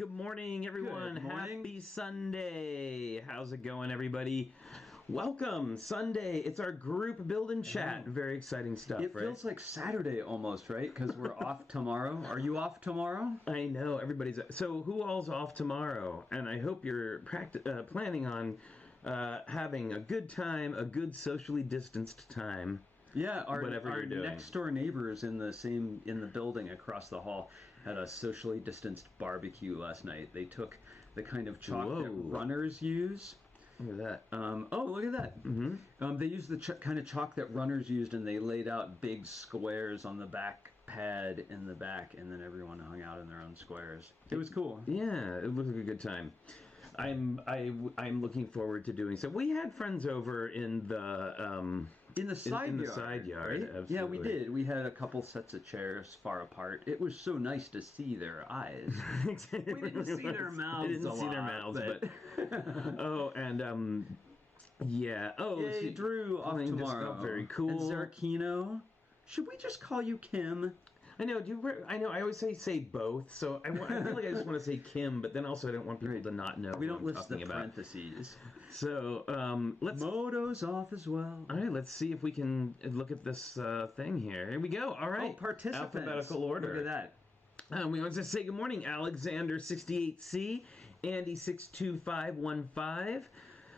good morning, everyone. Good morning. Happy Sunday. How's it going, everybody? Welcome, Sunday. It's our group build and chat. Very exciting stuff, It right? feels like Saturday almost, right? Because we're off tomorrow. Are you off tomorrow? I know, everybody's... So who all's off tomorrow? And I hope you're planning on having a good time, a good socially distanced time. Yeah, our you're doing. next door neighbors in the building across the hall had a socially distanced barbecue last night. They took the kind of chalk that runners use. Look at that. Oh, look at that. Mm-hmm. They used the kind of chalk that runners used, and they laid out big squares on the back pad in the back, and then everyone hung out in their own squares. It was cool. Yeah, it looked like a good time. I'm looking forward to doing so. We had friends over in the side yard. Right? Yeah, we did. We had a couple sets of chairs far apart. It was so nice to see their eyes. We didn't see their mouths. We didn't see their mouths, but oh, and yeah. Oh, yay, Drew off tomorrow. Very cool. And Zarkino. Should we just call you Kim? I know. I know. I always say both, so I feel like I just want to say Kim, but then also I don't want people to not know. We don't list the about. parentheses. So let's. Moto's off as well. All right, let's see if we can look at this thing here. Here we go. All right. Oh, participants. Alphabetical order. Look at that. We want to say good morning, Alexander68C, Andy62515.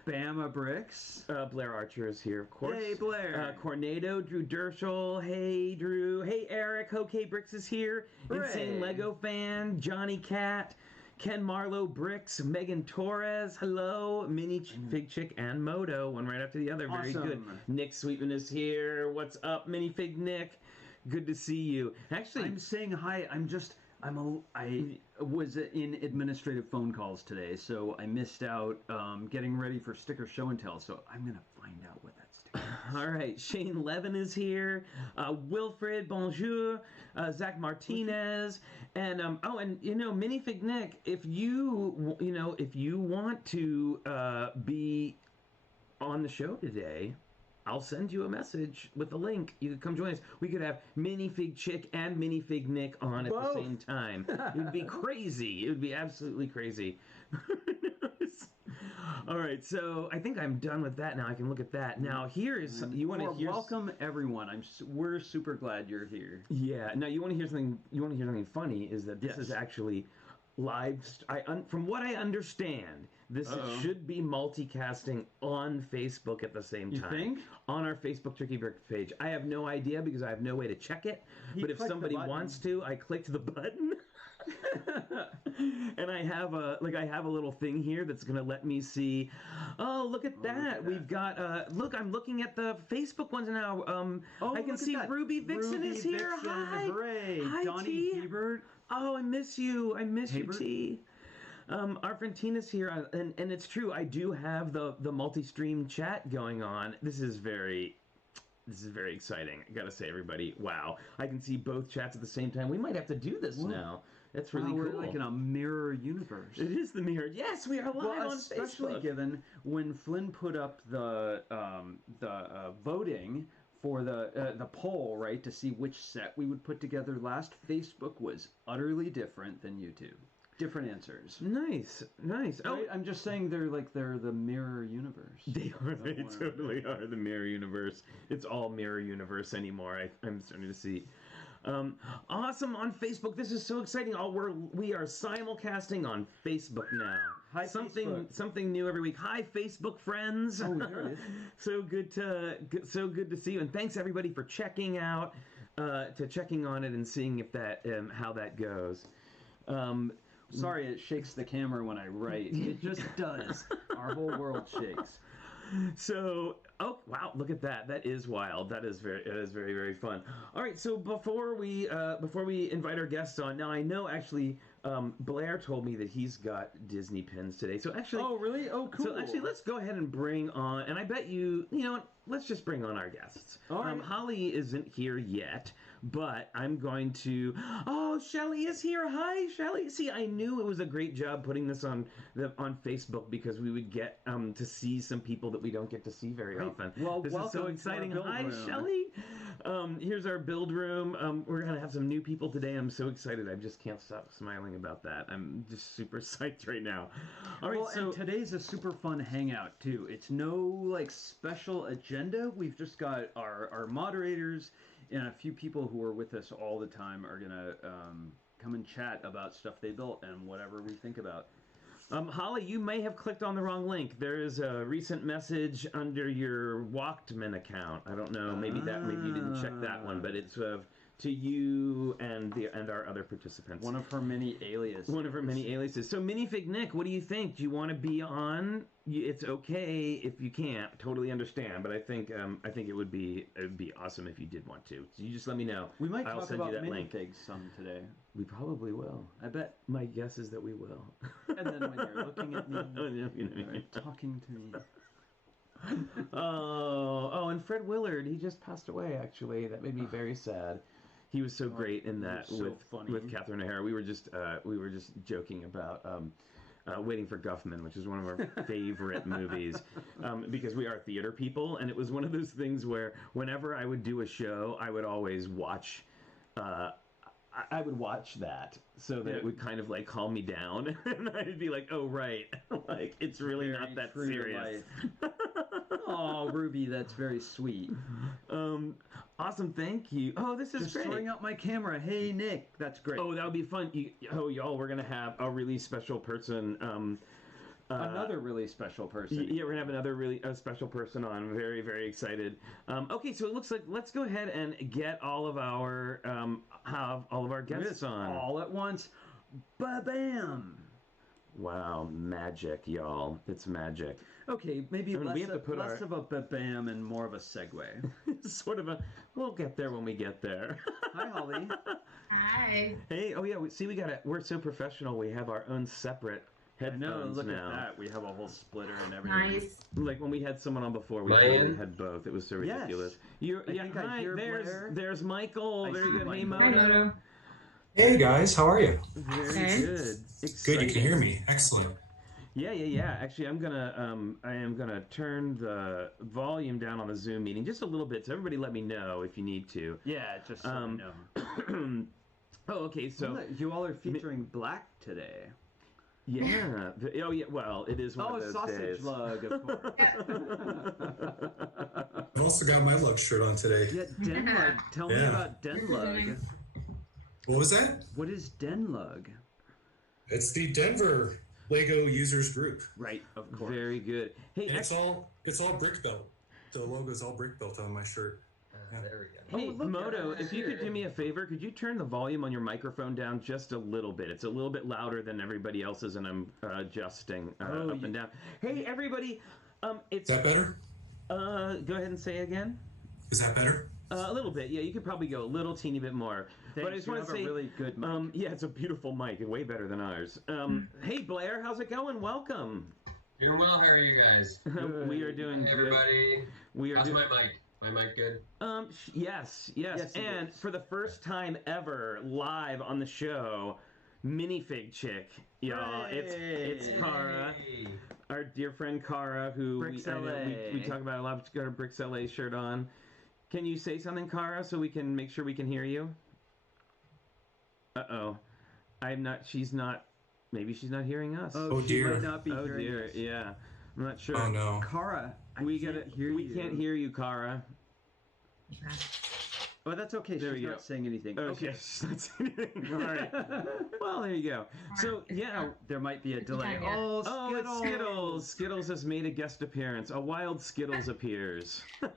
Bama Bricks. Blair Archer is here, of course. Hey, Blair. Cornado, Drew Dershel. Hey, Drew. Hey, Eric. TrickyBricks is here. Hooray. Insane Lego fan. Johnny Cat. Ken Marlowe Bricks. Megan Torres. Hello. Minifigchick and Moto. One right after the other. Very Awesome. good. Nick Sweetman is here. What's up, Minifig Nick? Good to see you. Actually, I'm saying hi. I was in administrative phone calls today, so I missed out getting ready for sticker show and tell. So I'm gonna find out what that sticker is. All right, Shane Levin is here. Wilfred, bonjour. Zach Martinez, and Minifig Nick. If you want to be on the show today, I'll send you a message with a link. You could come join us. We could have Minifigchick and Minifig Nick on at the same time. It would be crazy. It would be absolutely crazy. All right, so I think I'm done with that now. I can look at that. Now, here is you want to hear. Welcome everyone. We're super glad you're here. Yeah. Now, you want to hear something. You want to hear something funny? Is that this is actually live. From what I understand, this should be multicasting on Facebook at the same time. You think? On our Facebook TrickyBricks page. I have no idea because I have no way to check it. But if somebody wants to, I clicked the button. And I have a little thing here that's going to let me see. Oh, look at that. We've got look, I'm looking at the Facebook ones now. I can see Ruby Vixen is here. Hi. Hooray. Hi, Donnie T. Hebert. Oh, I miss you. I miss you, T. Our friend Tina's here, and it's true. I do have the multi-stream chat going on. This is very exciting. I gotta say, everybody, wow! I can see both chats at the same time. We might have to do this now. That's really cool. We're like in a mirror universe. It is the mirror. Yes, we are live on especially Facebook. Given when Flynn put up the voting for the poll, right, to see which set we would put together last. Facebook was utterly different than YouTube. Different answers. Nice. Right? I'm just saying they're the mirror universe. They are. They totally are the mirror universe. It's all mirror universe anymore. I'm starting to see. Awesome on Facebook. This is so exciting. We are simulcasting on Facebook now. Hi, Facebook. Something new every week. Hi, Facebook friends. Oh, there it is. So good to see you, and thanks everybody for checking out, checking on it and seeing if that how that goes. Sorry, it shakes the camera when I write. It just does. Our whole world shakes. So, oh wow, look at that. That is wild. It is very, very fun. All right, so before we invite our guests on, now I know actually Blair told me that he's got Disney pins today. So actually, oh really? Oh cool. So actually, let's go ahead and bring on, and I bet you know what? Let's just bring on our guests. All right. Holly isn't here yet, but I'm going to. Oh, Shelly is here. Hi, Shelly. See, I knew it was a great job putting this on Facebook because we would get to see some people that we don't get to see very often. Well, this is so exciting. Hi, room. Shelly. Here's our build room. We're gonna have some new people today. I'm so excited. I just can't stop smiling about that. I'm just super psyched right now. All right, so and today's a super fun hangout too. It's no like special agenda. We've just got our moderators and a few people who are with us all the time are gonna come and chat about stuff they built and whatever we think about. Holly, you may have clicked on the wrong link. There is a recent message under your Wachtman account. I don't know. Maybe you didn't check that one, but it's to you and our other participants. One of her many aliases. One of her many aliases. So, Minifig Nick, what do you think? Do you want to be on? It's okay if you can't. Totally understand, but I think it would be awesome if you did want to. So you just let me know. We might I'll talk send about you that link. minifigs some today. We probably will. I bet. My guess is that we will. And then when you're looking at me, or talking to me. Oh, and Fred Willard, he just passed away. Actually, that made me very sad. He was so great in that with Catherine O'Hara. We were just joking about Waiting for Guffman, which is one of our favorite movies, because we are theater people, and it was one of those things where whenever I would do a show, I would always watch. I would watch that so that it would kind of like calm me down, and I'd be like, "Oh, right, like it's really Very not that true to serious." Oh, Ruby, that's very sweet. Awesome, thank you. Oh, this is Just great. throwing out my camera. Hey, Nick, that's great. Oh, that would be fun. Y'all, we're gonna have a really special person. Another really special person. Yeah, we're gonna have another really special person on. I'm very, very excited. Okay, so it looks like let's go ahead and get all of our have all of our guests on all at once. Ba-bam! Wow, magic, y'all! It's magic. Okay, maybe we have to put less of a ba-bam and more of a segue. Sort of a. We'll get there when we get there. Hi, Holly. Hi. Hey, oh yeah, we're so professional. We have our own separate headphones look now. at that. We have a whole splitter and everything. Nice. Like when we had someone on before, we totally had both. It was so ridiculous. Yes. Hi, there's Michael. Very good. Hey, Hi, Moto. Hey guys, how are you? Very good. Good, you can hear me. Excellent. Yeah. Actually, I am gonna turn the volume down on the Zoom meeting just a little bit, so everybody let me know if you need to. Yeah, just so we know. Oh, okay. So you all are featuring black today. Yeah. Well, it is one of those sausage days. lug, of course. I also got my lug shirt on today. Yeah, Denlug. Tell me about Denlug. What was that? What is Denlug? It's the Denver Lego users group. Right, of course. Very good. Hey, And it's all brick built. The logo's all brick built on my shirt. There we go. Hey, Moto, if you could do me a favor, could you turn the volume on your microphone down just a little bit? It's a little bit louder than everybody else's, and I'm adjusting up and down. Hey, everybody, Is that better? Go ahead and say again. Is that better? A little bit, yeah. You could probably go a little teeny bit more. Thanks, but I just want to say, a really good mic. yeah, it's a beautiful mic, way better than ours. Hey, Blair, how's it going? Welcome. Doing well. How are you guys? We are doing Hey, everybody. good. How's my mic? My mic good? Yes. And for the first time ever, live on the show, Minifigchick, y'all. It's Kara, our dear friend Kara, who we talk about a lot. She's got her Bricks LA shirt on. Can you say something, Kara, so we can make sure we can hear you? Uh-oh. She's not, maybe she's not hearing us. Oh, she dear. might not be Oh, hearing dear, us. yeah. I'm not sure. Oh no. Kara, We can't hear you, Kara. Oh, that's okay. There She's we not go. saying anything. Oh, Okay. yes, that's anything. All right. Well, there you go. So, yeah. There might be a delay. Yeah. Oh, Oh, it's Skittles. Skittles has made a guest appearance. A wild Skittles appears. Too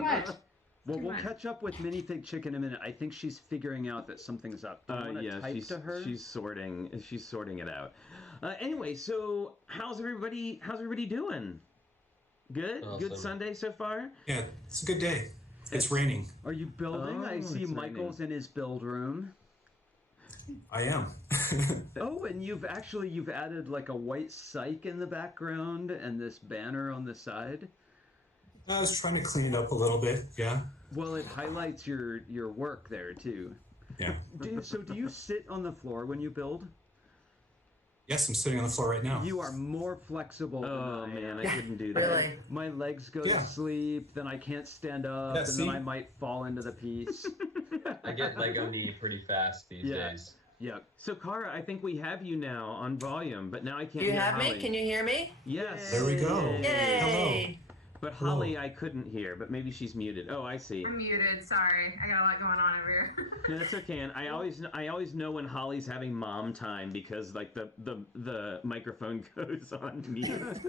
much. Well, Too we'll much. catch up with Minifig Chick in a minute. I think she's figuring out that something's up. Do you want to Yeah, type to her? she's sorting it out. Anyway, so how's everybody doing? Good? Awesome. Good Sunday so far? Yeah, it's a good day. It's raining. Are you building? I Oh, see it's Michael's in his build room. I am. Oh, and you've added like a white cyc in the background and this banner on the side. I was trying to clean it up a little bit. Yeah. Well, it highlights your work there too. Yeah. Do you sit on the floor when you build? Yes, I'm sitting on the floor right now. You are more flexible Oh than I man, am. I couldn't do that. Really? My legs go Yeah. to sleep, then I can't stand up, Yeah, and see? then I might fall into the piece. I get Lego knee pretty fast these Yeah. days. Yep. So Kara, I think we have you now on volume, but now I can't You hear have Holly. me? Can you hear me? Yes. There we go. Yay! But Holly, I couldn't hear, but maybe she's muted. Oh, I see. I'm muted. Sorry, I got a lot going on over here. No, that's okay. And I always know when Holly's having mom time because like the microphone goes on mute.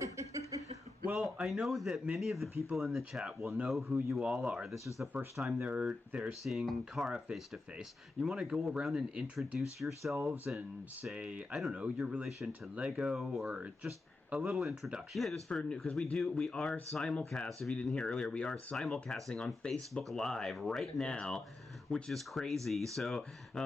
Well, I know that many of the people in the chat will know who you all are. This is the first time they're seeing Kara face to face. You want to go around and introduce yourselves and say, I don't know, your relation to Lego or just a little introduction. Yeah, just for because we are simulcast. If you didn't hear earlier, we are simulcasting on Facebook Live right now, which is crazy. So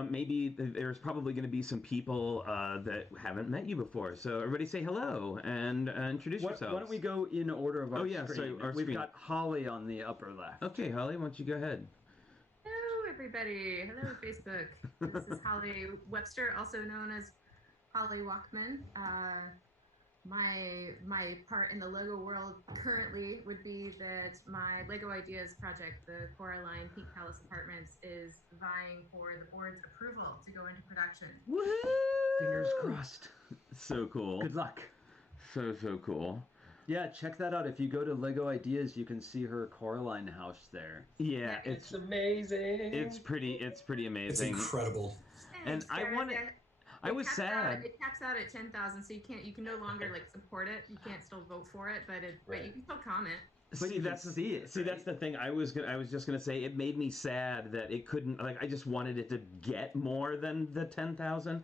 maybe there's probably going to be some people that haven't met you before. So everybody say hello and introduce yourselves. Why don't we go in order of our yeah, screen? so our We've screen. got Holly on the upper left. Okay, Holly, why don't you go ahead? Hello, everybody. Hello, Facebook. This is Holly Webster, also known as Holly Wachtman. My part in the Lego world currently would be that my Lego Ideas project, the Coraline Peak Palace Apartments, is vying for the board's approval to go into production. Woohoo! Fingers crossed. So cool. Good luck. So cool. Yeah, check that out. If you go to Lego Ideas, you can see her Coraline house there. Yeah, It's amazing. it's pretty It's amazing. incredible. And I wanted- I was sad. It caps out at 10,000, so you can no longer like support it. You can't still vote for it, but Right. you can still comment. But See, you that's can see it, See, right? that's the thing. I was just gonna say it made me sad that it couldn't. Like, I just wanted it to get more than the 10,000.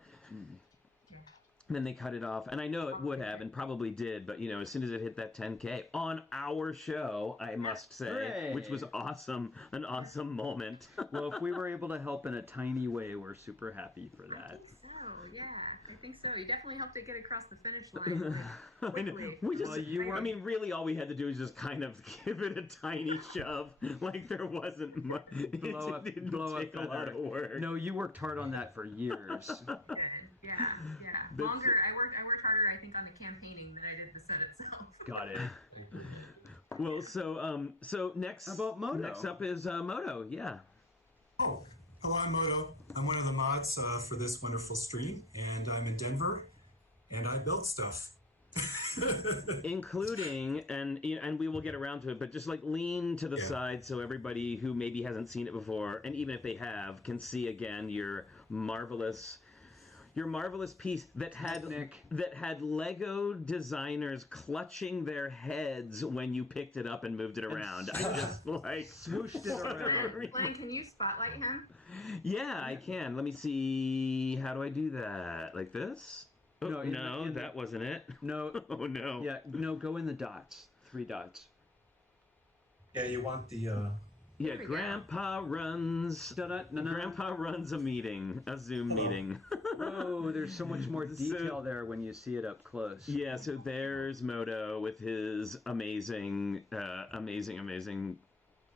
Then they cut it off, and I know it would have, and probably did. But as soon as it hit that 10K on our show, I must say, Hooray. which was awesome, an awesome moment. Well, if we were able to help in a tiny way, we're super happy for I that. think so. Yeah, I think so. You definitely helped it get across the finish line. I know. Quickly. We just, Well, you were- I mean, really, all we had to do was just kind of give it a tiny shove. Like there wasn't much. Blow up- it didn't blow up take a lot feather. of work. No, you worked hard on that for years. Good. Yeah. That's- Longer. I worked harder, I think, on the campaigning than I did the set itself. Got it. Well, so next. How about Moto? Next up is Moto. Yeah. Oh, hello, I'm Moto. I'm one of the mods for this wonderful stream, and I'm in Denver, and I build stuff. Including and we will get around to it, but just like lean to the Yeah. side so everybody who maybe hasn't seen it before, and even if they have, can see again your marvelous piece that had Lego designers clutching their heads when you picked it up and moved it around. I just like Swooshed it around. Glenn, can you spotlight him? Yeah, I can. Let me see. How do I do that? Like this? Oh, No, no, in the- that wasn't it. No, Oh no. yeah, no, go in the dots. 3 dots. Yeah, you want the. Yeah, There we go. Grandpa runs. Grandpa runs a meeting, a Zoom Hello. meeting. Oh, there's so much more So- detail there when you see it up close. Yeah, so there's Moto with his amazing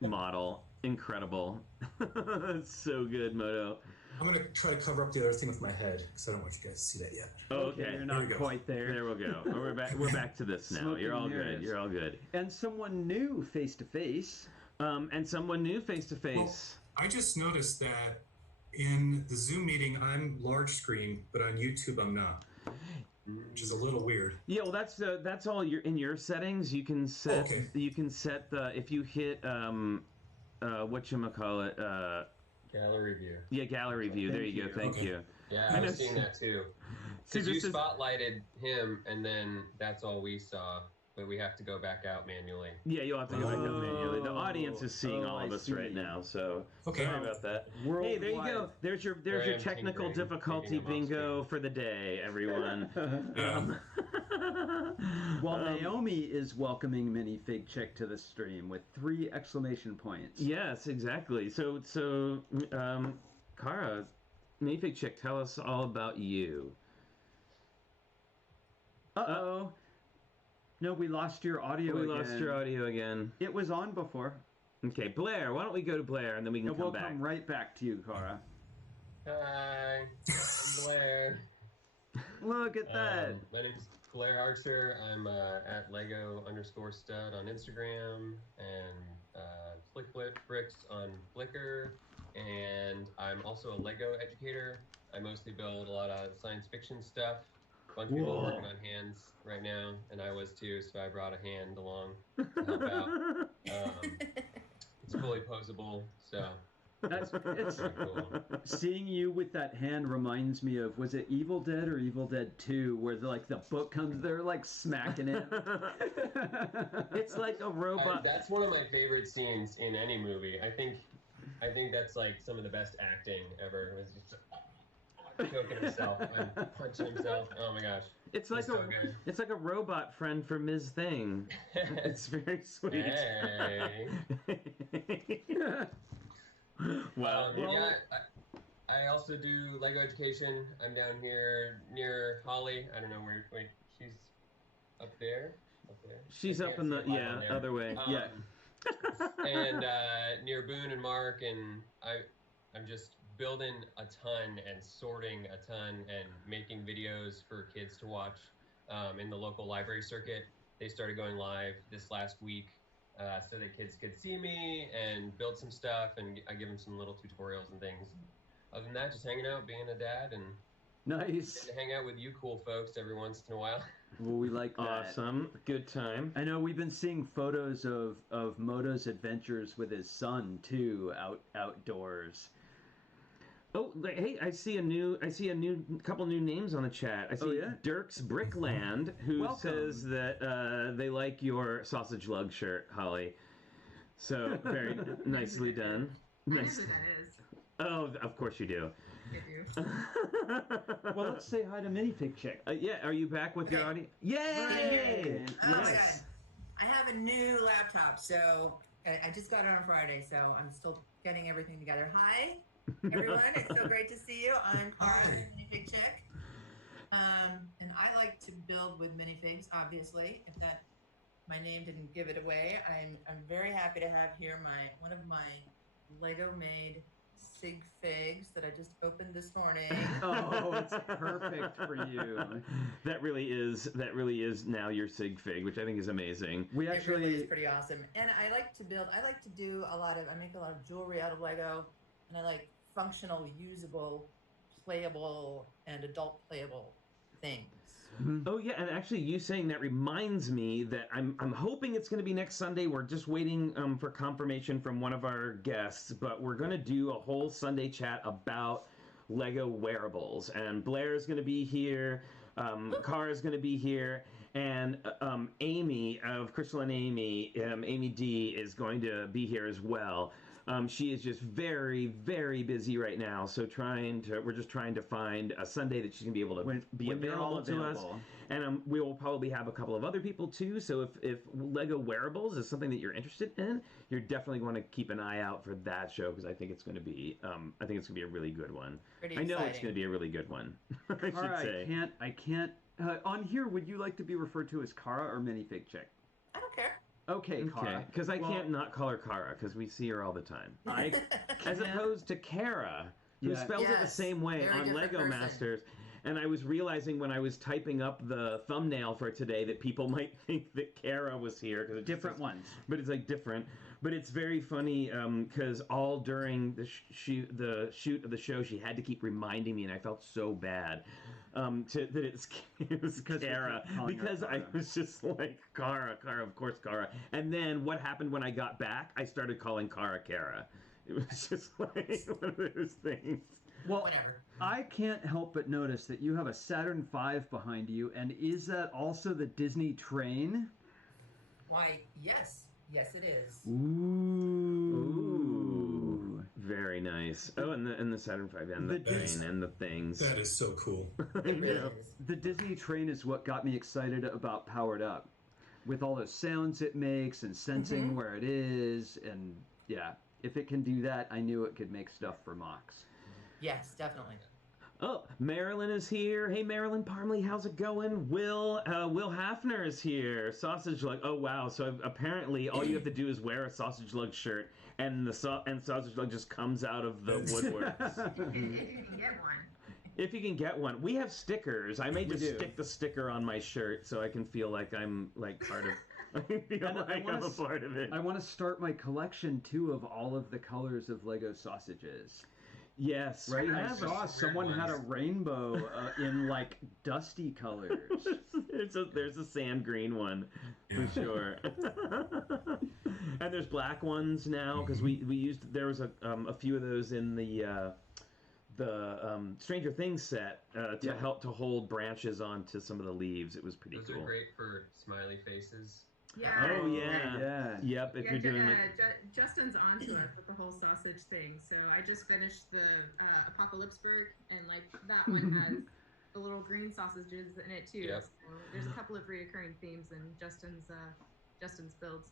model. Incredible. So good, Moto. I'm gonna try to cover up the other thing with my head because I don't want you guys to see that yet. Okay, You're There not we go. quite there. there we go. We're back to this now. Smoke You're and all mirrors. good. You're all good. And someone new face to face. And someone new face to face. I just noticed that in the Zoom meeting, I'm large screen, but on YouTube, I'm not, which is a little weird. Yeah, well, that's all. In your settings, you can set. Okay. You can set the if you hit whatchamacallit. Gallery view. Yeah, gallery view. There you go. Thank Okay. you. Yeah, I I know. was seeing that too. See, Because you this is- spotlighted him, and then that's all we saw. But we have to go back out manually. Yeah, you'll have to go back up manually. The audience is seeing Oh, all of I us see. right now, so Okay. sorry about that. Worldwide. Hey, there you go. There's your There I am technical tinkering, difficulty keeping them off bingo for the day, everyone. While Naomi is welcoming minifigchick to the stream with 3 exclamation points. Yes, exactly. So Kara, minifigchick, tell us all about you. Uh-oh. No, we lost your audio We again. lost your audio again. It was on before. Okay, Blair, why don't we go to Blair and then we can And come we'll back. come right back to you, Kara. Hi, I'm Blair. Look at that. My name's Blair Archer. I'm at Lego_stud on Instagram and TrickyBricks on Flickr. And I'm also a Lego educator. I mostly build a lot of science fiction stuff. A bunch of people are working on hands right now, and I was too, so I brought a hand along to help out. It's fully posable, so That's it's pretty cool. Seeing you with that hand reminds me of, was it Evil Dead or Evil Dead 2, where the book comes, they're like smacking it. It's like a robot. That's one of my favorite scenes in any movie. I think that's like some of the best acting ever. It was just choking himself and punching himself. Oh my gosh. It's like so good. it's like a robot friend for Ms. Thing. It's very sweet. Hey. Wow. I also do Lego education. I'm down here near Holly. I don't know where. Wait, she's up there. She's I up can't in the see her on there. other way. Yeah. And near Boone and Mark, and I'm just building a ton and sorting a ton and making videos for kids to watch in the local library circuit. They started going live this last week so that kids could see me and build some stuff, and I give them some little tutorials and things. Other than that, just hanging out, being a dad, and Nice. getting to hang out with you cool folks every once in a while. Well, we like that. Awesome. Good time. I know we've been seeing photos of Moto's adventures with his son too, outdoors. Oh, hey! I see a couple new names on the chat. I see Oh, yeah? Dirk's Brickland, who Welcome. says that they like your sausage lug shirt, Holly. So very nicely done. I know Nice. who that is. Oh, of course you do. I do. Well, let's say hi to minifigchick. Yeah, are you back with your Okay. audience? Yay! Oh my Yes. god. I have a new laptop, so I just got it on Friday, so I'm still getting everything together. Hi, everyone. It's so great to see you. I'm Kara, Hi. the minifig chick. And I like to build with minifigs, obviously. If that my name didn't give it away, I'm very happy to have here one of my Lego made sig figs that I just opened this morning. Oh, it's perfect for you. That really is now your sig fig, which I think is amazing. We It really actually is pretty awesome. And I like to do I make a lot of jewelry out of Lego, and I like functional, usable, playable, and adult playable things. Oh yeah, and actually, you saying that reminds me that I'm hoping it's going to be next Sunday. We're just waiting for confirmation from one of our guests, but we're going to do a whole Sunday chat about Lego wearables. And Blair's going to be here, Kara's going to be here, and Amy of Crystal and Amy, Amy D is going to be here as well. She is just very, very busy right now. So we're just trying to find a Sunday that she's gonna be able to be when they're all available to us. available. And we will probably have a couple of other people too. So if Lego wearables is something that you're interested in, you're definitely going to keep an eye out for that show, because I think it's going to be a really good one. Pretty I know exciting. it's going to be a really good one. I should Kara, say. I can't. On here, would you like to be referred to as Kara or minifigchick? I don't care. Okay, Okay, Kara. because I Well, can't not call her Kara, because we see her all the time. I As can't- opposed to Kara, who Yeah. spells it the Yes, same way very on different Lego person. Masters. And I was realizing when I was typing up the thumbnail for today that people might think that Kara was here, because it's different ones. but it's like different. But it's very funny because all during the shoot of the show, she had to keep reminding me, and I felt so bad that it was Because we Kara, keep calling her because I Kara. was just like Kara, of course Kara. And then what happened when I got back? I started calling Kara. It was just like one of those things. Well, Whatever. I can't help but notice that you have a Saturn V behind you, and is that also the Disney train? Why, yes. Yes, it is. Ooh. Very nice. Oh, and the Saturn V and the The train Dis- and the things. That is so cool. I It really know. is. The Disney train is what got me excited about Powered Up, with all those sounds it makes and sensing where it is, and yeah, if it can do that, I knew it could make stuff for Mox. Yes, definitely. Oh, Marilyn is here. Hey, Marilyn Parmley, how's it going? Will Hafner is here. Sausage lug. Oh, wow. So apparently, all you have to do is wear a sausage lug shirt, and sausage lug just comes out of the woodworks. You can get one. If you can get one, we have stickers. I may We just do. stick the sticker on my shirt so I can feel like I'm like part of. I feel And I like wanna I'm a s- part of it. I want to start my collection too of all of the colors of Lego sausages. Yes, Right? we I have saw weird someone had a ones. rainbow in like dusty colors. there's a sand green one for sure. And there's black ones now because we used there was a few of those in the Stranger Things set to Yeah. help to hold branches onto some of the leaves. It was pretty Those cool. are great for smiley faces. Yeah. Oh yeah. Yeah. Yep. If you're doing like Justin's onto us with the whole sausage thing. So I just finished the Apocalypseburg, and like that one has the little green sausages in it too. Yep. So there's a couple of reoccurring themes in Justin's builds.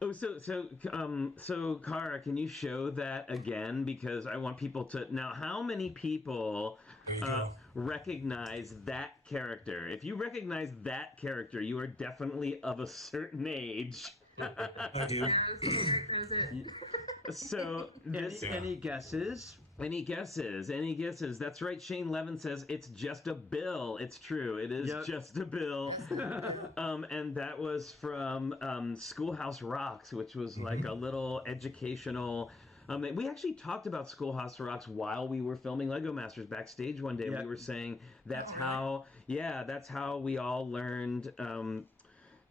oh so Kara, can you show that again because I want people to now. How many people There you go. recognize that character? If you recognize that character, you are definitely of a certain age. I do. Eric knows it. So this. Any guesses? Any guesses? Any guesses? That's right. Shane Levin says it's just a bill. It's true. It is Yep. just a bill. And that was from Schoolhouse Rocks, which was like a little educational. We actually talked about Schoolhouse Rocks while we were filming Lego Masters backstage one day. Yep. We were saying that's Oh, how, that's how we all learned.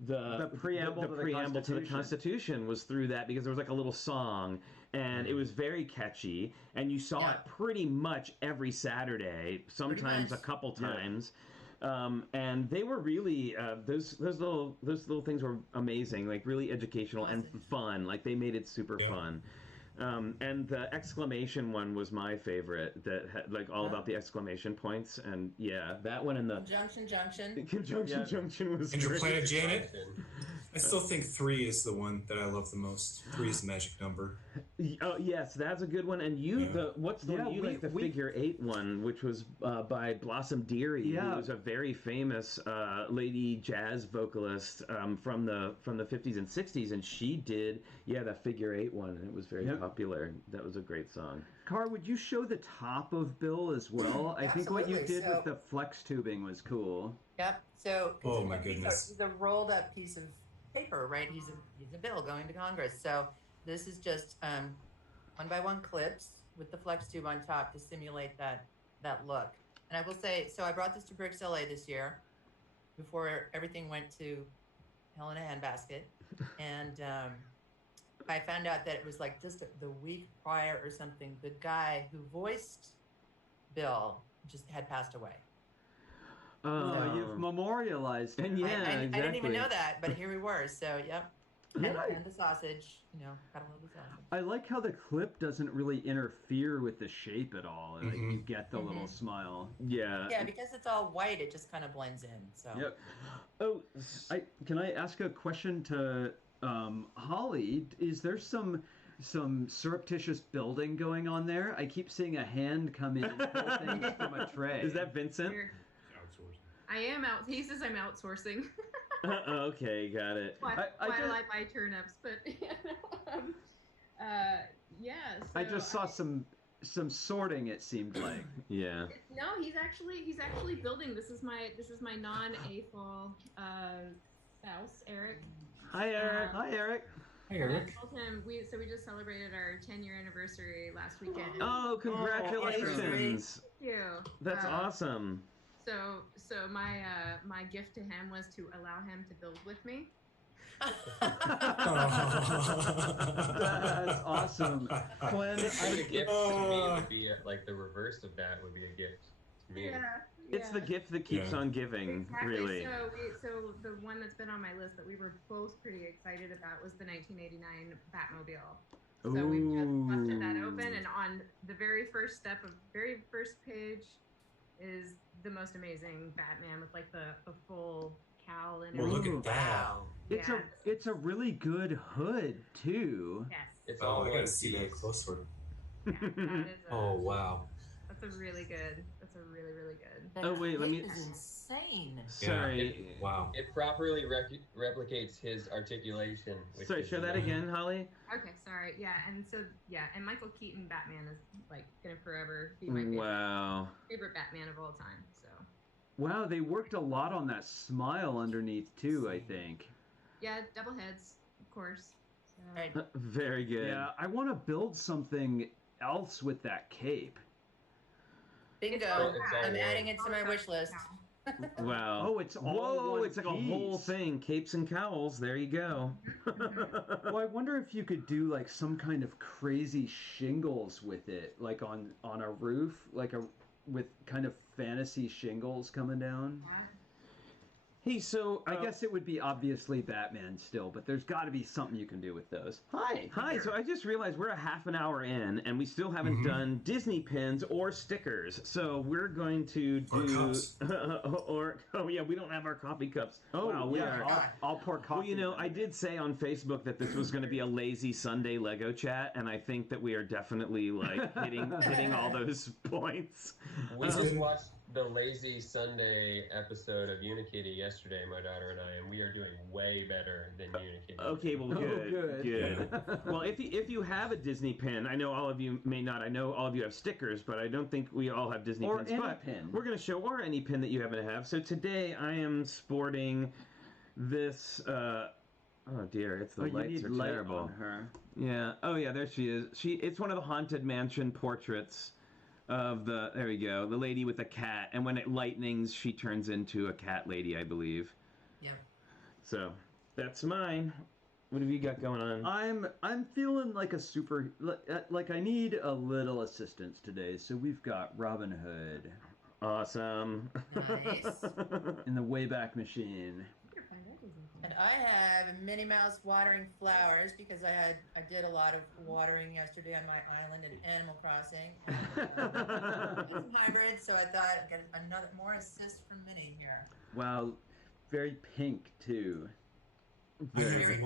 The preamble to the preamble to the Constitution. Constitution was through that because there was like a little song and it was very catchy and you saw Yeah. it pretty much every Saturday, sometimes a much. couple Yeah. times. And they were really those little things were amazing, like really educational and fun. Like they made it super Yeah. fun. And the exclamation one was my favorite. That had like all about the exclamation points, and that one and the Junction, junction. conjunction Yeah. junction was And your great. Planet Janet? Jonathan. I still think 3 is the one that I love the most. 3 is the magic number. Oh yes, that's a good one. And you, Yeah. what's the Yeah, one you we- like the we- figure 8 one, which was by Blossom Dearie, Yeah. who was a very famous lady jazz vocalist from the 50s and 60s, and she did that figure 8 one, and it was very Yep. popular. That was a great song. Car, would you show the top of Bill as well? I think what you Absolutely. did So- with the flex tubing was cool. Yep. So Oh, my he's goodness. he's a rolled up piece of paper, right? He's a bill going to Congress. So this is just one by one clips with the flex tube on top to simulate that look. And I will say, so I brought this to Bricks LA this year before everything went to hell in a handbasket, and I found out that it was like just the week prior or something. The guy who voiced Bill just had passed away. Oh, you've memorialized and it. yeah, I didn't even exactly. know that, but here we were. So, yep. Yeah. And the sausage, gotta love the sausage. I like how the clip doesn't really interfere with the shape at all. Like you get the little smile. Yeah. Yeah, because it's all white, it just kind of blends in. So. Yep. Oh, Can I ask a question to Holly? Is there some surreptitious building going on there? I keep seeing a hand come in and pull things from a tray. is that Vincent? Here. I am out. He says I'm outsourcing. Okay, got it. While I just- I buy turnips, but yeah. So I just saw some sorting. It seemed like. Yeah. No, he's actually building. This is my non-AFOL spouse, Eric. Hi, Eric. Hi, Eric. Hey, Eric. I told him we just celebrated our 10-year anniversary last weekend. Oh, congratulations! Thank you. That's awesome. So my gift to him was to allow him to build with me. That's awesome, Flynn. The gift to me would be like the reverse of that would be a gift to me. It's the gift that keeps Yeah. on giving, Exactly. really. So the one that's been on my list that we were both pretty excited about was the 1989 Batmobile. So we just busted that open, and on the very first page is the most amazing Batman with like the full cowl and Well, everything. look at that. It's a really good hood too. Yes. It's Oh, all I one gotta see that piece. closer. Yeah, that is Oh, wow. a That's a really good. That Oh, wait, let me- cape is insane. Sorry. Wow. It properly replicates his articulation. Which Sorry, is show that again, Holly. Okay, sorry. Yeah, and Michael Keaton Batman is like gonna forever be my favorite Batman of all time. So. Wow, they worked a lot on that smile underneath too, I think. Yeah, double heads, of course. So. Right. Very good. Yeah, I want to build something else with that cape. Bingo. It's all I'm one. adding it to my wish list. Wow. Oh, it's all Whoa, one it's like a whole piece. thing. Capes and cowls. There you go. Well, I wonder if you could do like some kind of crazy shingles with it, like on a roof, with kind of fantasy shingles coming down. Hey, so I guess it would be obviously Batman still, but there's got to be something you can do with those. Hi, so I just realized we're a half an hour in and we still haven't done Disney pins or stickers. So we're going to Or do cups. oh yeah, we don't have our coffee cups. Oh, wow, we yeah, are. I'll pour coffee. Well, you know, in I there. did say on Facebook that this was going to be a lazy Sunday Lego chat, and I think that we are definitely like hitting all those points. We just watched the Lazy Sunday episode of Unikitty yesterday, my daughter and I, and we are doing way better than Unikitty. Okay, well, good, good. Well, if you have a Disney pin, I know all of you may not. I know all of you have stickers, but I don't think we all have Disney Or pins. any But pin. we're going to show, or any pin that you happen to have. So today I am sporting this. Oh dear, it's the You lights need are light terrible. on her. Yeah. Oh yeah, there she is. It's one of the Haunted Mansion portraits of the. There we go. The lady with a cat, and when it lightnings, she turns into a cat lady, I believe. Yep. So that's mine. What have you got going on? I'm feeling like a super like I need a little assistance today. So we've got Robin Hood Awesome. Nice. in the Wayback Machine. And I have Minnie Mouse watering flowers because I did a lot of watering yesterday on my island in Animal Crossing. And some hybrids, so I thought I'd get another more assist from Minnie here. Wow, very pink too. I Very have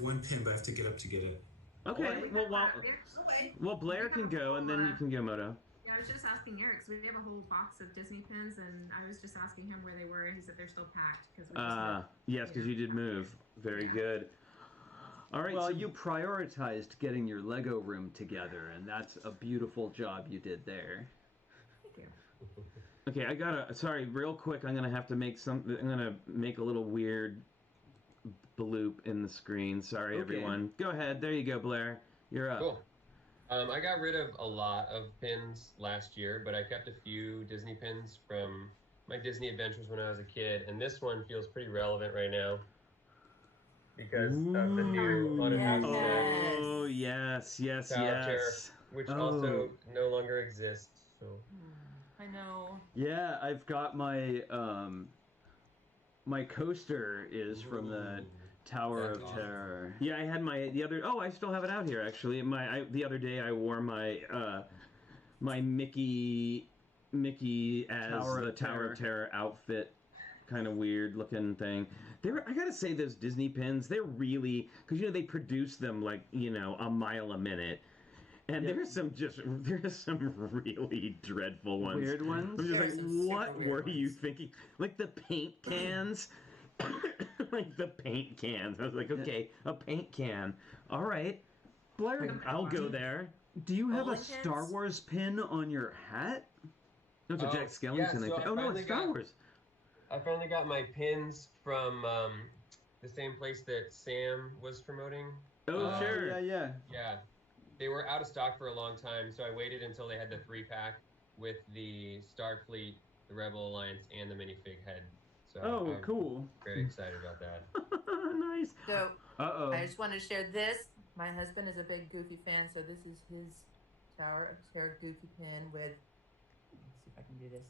one pin, but I have to get up to get it. Okay. Well, Blair can go, and then you can go, Moto. Yeah, I was just asking Eric, so we have a whole box of Disney pins, and I was just asking him where they were, and he said they're still packed. Yes, because you did move. Very good. All right. Well, so you prioritized getting your Lego room together, and that's a beautiful job you did there. Thank you. Okay, I gotta. Sorry, real quick. I'm gonna have to make something. I'm gonna make a little weird bloop in the screen. Sorry, Okay. everyone. Go ahead. There you go, Blair. You're up. Cool. I got rid of a lot of pins last year, but I kept a few Disney pins from my Disney adventures when I was a kid, and this one feels pretty relevant right now because of the new Haunted House set, Oh yes, yes, Tower of Terror, yes. which Oh. also no longer exists. So I know. Yeah, I've got my my coaster is from the Tower That's of awesome. Terror. Yeah, I had the other. Oh, I still have it out here actually. The other day I wore my my Mickey as Tower the of Tower Terror. of Terror outfit, kind of weird looking thing. I gotta say, those Disney pins, they're really, because they produce them like a mile a minute, and Yeah. there's some really dreadful ones. Weird ones? I'm just There are like, some super what weird were you ones. thinking? Like the paint cans. Like the paint cans. I was like, okay, a paint can. All right, Blair, I'll go there. do you have a Bowling Star pins? Wars pin on your hat? No, it's a Oh, Jack Skellington. yeah, I so think. I Oh no, finally it's Star got- Wars. I finally got my pins from the same place that Sam was promoting. Oh sure. Yeah. Yeah, they were out of stock for a long time, so I waited until they had the 3-pack with the Starfleet, the Rebel Alliance, and the minifig head. So Oh, I'm cool. very excited about that. Nice. So Uh-oh. I just wanted to share this. My husband is a big Goofy fan, so this is his Tower of Terror Goofy pin with. Let's see if I can do this.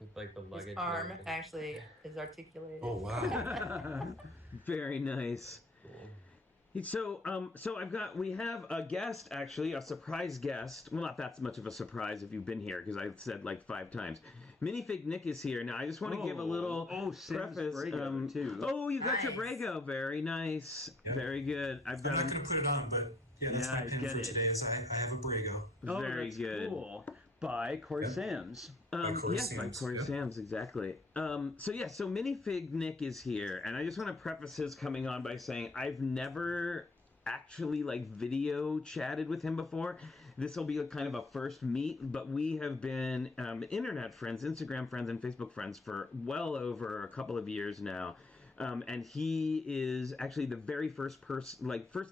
With like the luggage. His and arm everything. actually is articulated. Oh wow. Very nice. So we have a guest, actually, a surprise guest. Well, not that much of a surprise if you've been here, because I've said like 5 times. Minifig Nick is here. Now, I just want to give a little Sam's preface. Brago, too. Oh, you got your Nice. Brago. Very nice. Yeah. Very good. I've I'm got not going to put it on, but yeah, that's Yeah, my I pin get for it. today. Is I have a Brago. Oh, very that's good. cool. by Corey Sams. Corey Yes, by Sams, Corey yeah. Sams, exactly. So Minifig Nick is here, and I just want to preface his coming on by saying I've never actually like video chatted with him before. This will be a kind of a first meet, but we have been internet friends, Instagram friends, and Facebook friends for well over a couple of years now. And he is actually the very first first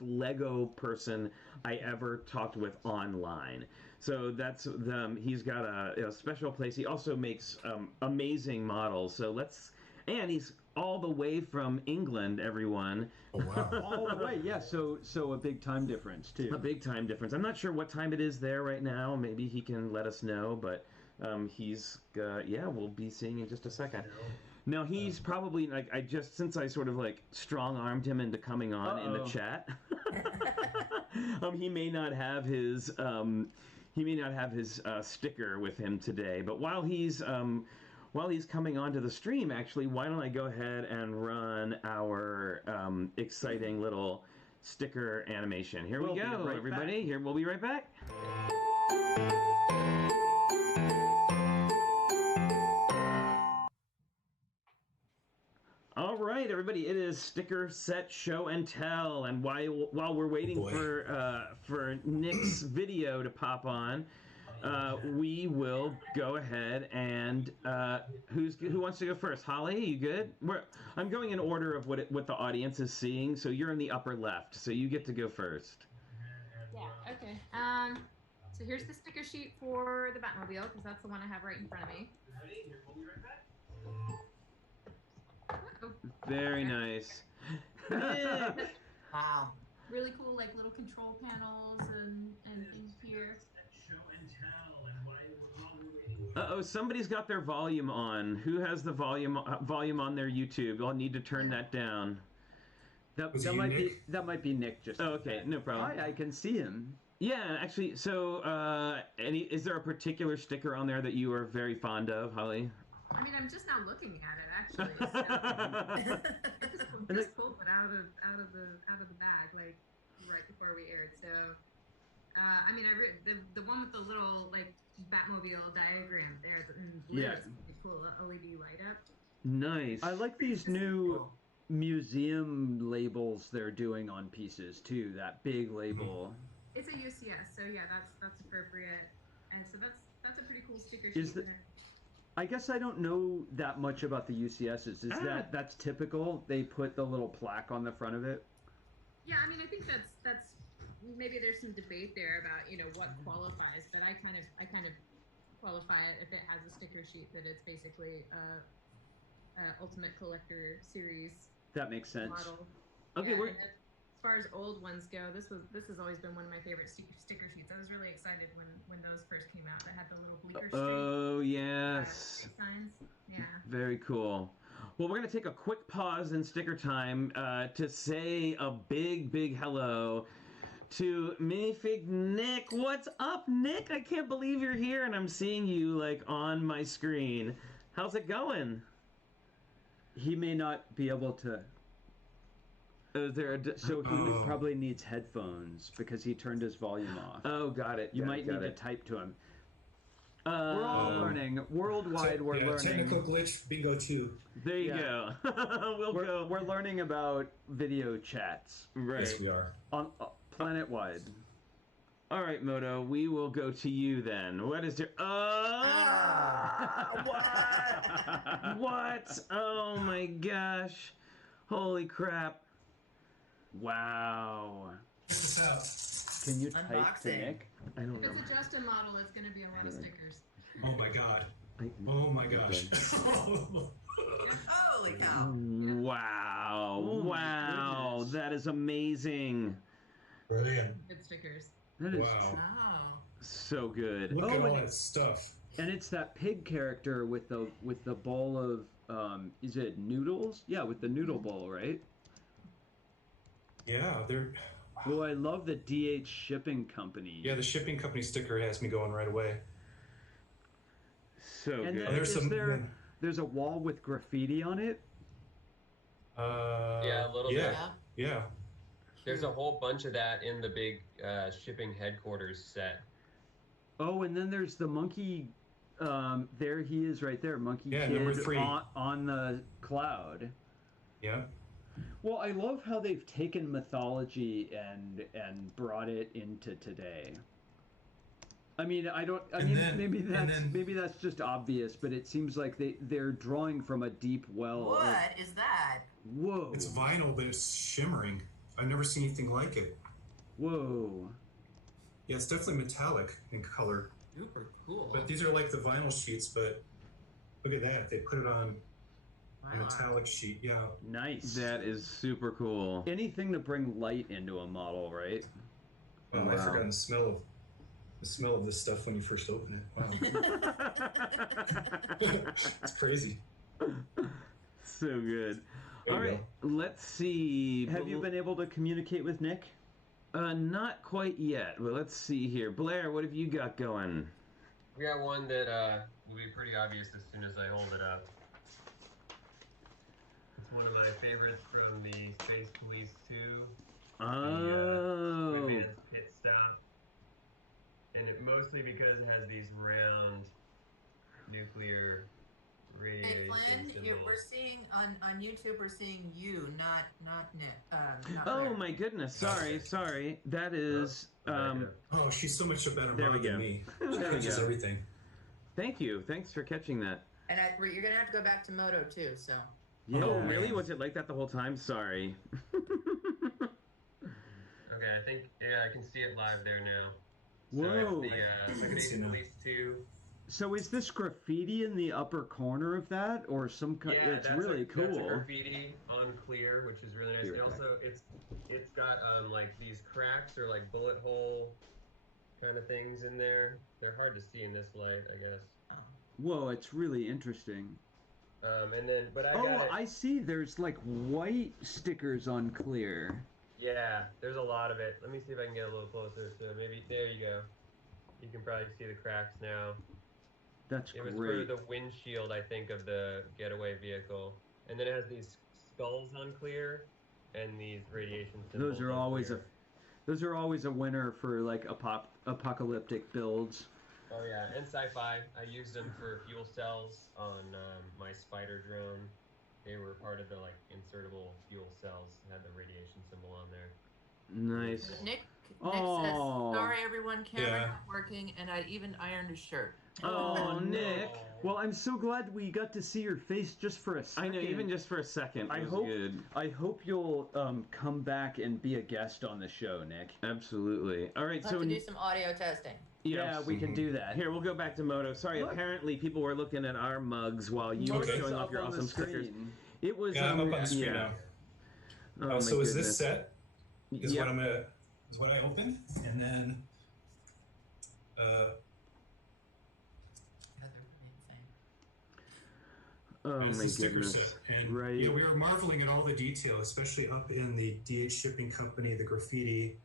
Lego person I ever talked with online. So that's he's got a special place. He also makes amazing models. And he's all the way from England, everyone. Oh, wow. All the way, yeah. So a big time difference too. A big time difference. I'm not sure what time it is there right now. Maybe he can let us know, but we'll be seeing in just a second. Now he's probably since I sort of like strong-armed him into coming on in the chat. He may not have his sticker with him today, but while he's coming onto the stream, actually, why don't I go ahead and run our exciting little sticker animation? Here we go, everybody. Here, we'll be right back. All right, everybody, it is sticker set show and tell, and while we're waiting for Nick's video to pop on, we will go ahead and who wants to go first? Holly, you good? I'm going in order of what the audience is seeing, so you're in the upper left, so you get to go first. Yeah. Okay. So here's the sticker sheet for the Batmobile because that's the one I have right in front of me. Very nice. Wow. Really cool, like little control panels and things here. Uh-oh, somebody's got their volume on. Who has the volume on their YouTube? I'll need to turn that down. That might be Nick. Just okay, no problem. Hi, I can see him. Yeah, actually. So, is there a particular sticker on there that you are very fond of, Holly? I mean, I'm just now looking at it actually. So I just pulled it out of the bag like right before we aired. So, I mean, the one with the little like Batmobile diagram there in blue. Yeah. It's pretty cool. LED light up. Nice. I like these new museum labels they're doing on pieces too. That big label. It's a UCS, so yeah, that's appropriate. And so that's a pretty cool sticker sheet. I guess I don't know that much about the UCSs. That's typical? They put the little plaque on the front of it? Yeah, I mean, I think that's maybe there's some debate there about what qualifies, but I kind of qualify it if it has a sticker sheet that it's basically a Ultimate Collector Series. That makes sense. Model. Okay, yeah, as far as old ones go, this has always been one of my favorite sticker sheets. I was really excited when those first came out. That had the little Bleecker Street. Oh yes. Signs. Yeah. Very cool. Well, we're going to take a quick pause in sticker time to say a big hello to Minifig Nick. What's up, Nick? I can't believe you're here and I'm seeing you like on my screen. How's it going? He may not be able to. So he probably needs headphones because he turned his volume off. Oh, got it. You might need to type to him. We're all learning. Worldwide, we're learning. Technical glitch bingo 2. There you go. We're learning about video chats. Right. Yes, we are. On planet-wide. All right, Moto, we will go to you then. What is your... What? What? Oh, my gosh. Holy crap. Wow. Check this out. Can you type to Unboxing. Nick? I don't If know. it's a Justin model, it's going to be a lot of stickers. Oh my god. Oh my gosh. Holy cow. Wow. Oh, my Wow. goodness. That is amazing. Brilliant. Good stickers. That is Wow. Oh. So good. Look at and all it- that stuff. And it's that pig character with the bowl of is it noodles? Yeah, with the noodle bowl, right? Yeah, they're. Well, I love the DH shipping company. Yeah, the shipping company sticker has me going right away. So And good. then There's some- there's a wall with graffiti on it. Yeah, a little bit. Yeah. Yeah. There's a whole bunch of that in the big shipping headquarters set. Oh, and then there's the monkey. There he is, right there, Monkey Yeah, Kid number 3. on the cloud. Yeah. Well, I love how they've taken mythology and brought it into today. I mean, maybe that's just obvious, but it seems like they're drawing from a deep well. What is that? Whoa! It's vinyl, but it's shimmering. I've never seen anything like it. Whoa! Yeah, it's definitely metallic in color. Super cool. But these are like the vinyl sheets, but look at that. They put it on a metallic sheet. Yeah. Nice. That is super cool. Anything to bring light into a model, right? Oh, Wow. I've forgotten the smell of this stuff when you first open it. Wow. It's crazy. So good. There All you right, let's see. Have you been able to communicate with Nick? Not quite yet. Well, let's see here. Blair, what have you got going? We got one that will be pretty obvious as soon as I hold it up. It's one of my favorites from the Space Police 2. Oh. The Man's Pit Stop. And it mostly because it has these round nuclear Hey radiation Flynn, symbols. we're seeing on YouTube. We're seeing you, not Nick. Not Oh Blair. my goodness. Sorry. That is. Oh, she's so much a better There we mod than go. me. She There we catches go. everything. Thank you. Thanks for catching that. And you're gonna have to go back to Moto too. So Yeah. Oh, really? Was it like that the whole time? Sorry. Okay, I think, yeah, I can see it live there now. Whoa. So it's the Space Police 2. So is this graffiti in the upper corner of that, or some kind? Yeah, It's that's really That's a cool. graffiti on clear, which is really nice. Be right And also, it's got like these cracks or like bullet hole kind of things in there. They're hard to see in this light, I guess. Whoa, it's really interesting. And then, but I got it. I see. There's like white stickers on clear. Yeah, there's a lot of it. Let me see if I can get a little closer. So maybe there you go. You can probably see the cracks now. That's It was great. for the windshield, I think, of the getaway vehicle. And then it has these skulls on clear and these radiation symbols. Those are on always clear. those are always a winner for like apocalyptic builds. Oh yeah, and sci-fi. I used them for fuel cells on my Spider drone. They were part of the like insertable fuel cells. Had the radiation symbol on there. Nice. Nick Oh. says, "Sorry everyone, camera Yeah. not working, and I even ironed his shirt." Oh, Nick. no. Well, I'm so glad we got to see your face just for a I second. know, even just for a second. I It was hope good. I hope you'll come back and be a guest on the show, Nick. Absolutely. All right, We'll so have to do some audio testing. Yeah, we can do that. Here, we'll go back to Moto. Sorry, Look. apparently people were looking at our mugs while you were Okay. showing off your Up on the awesome stickers. screen. It was. Yeah, I'm up on the screen yeah. now. Oh, my So is goodness. this set? Is Yep. what I opened, and then Yeah, they're pretty insane. Oh it's my the sticker goodness. set. And Right. yeah, we were marveling at all the detail, especially up in the DH Shipping Company, the graffiti.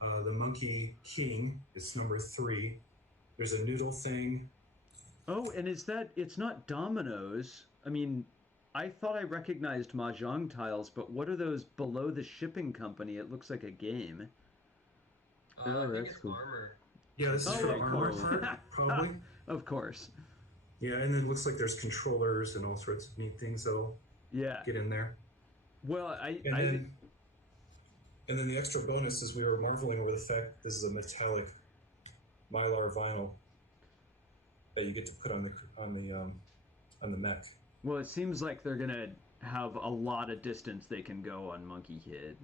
The Monkey King is number 3. There's a noodle thing. Oh, and is that? It's not dominoes. I mean, I thought I recognized mahjong tiles, but what are those below the shipping company? It looks like a game. Oh, I think that's it's cool. armor. Yeah, this is Oh, for the of armor course. part, probably. Of course. Yeah, and then it looks like there's controllers and all sorts of neat things that'll Yeah. get in there. Well, And then the extra bonus is we were marveling over the fact this is a metallic mylar vinyl that you get to put on the mech. well, it seems like they're gonna have a lot of distance they can go on Monkey Kid.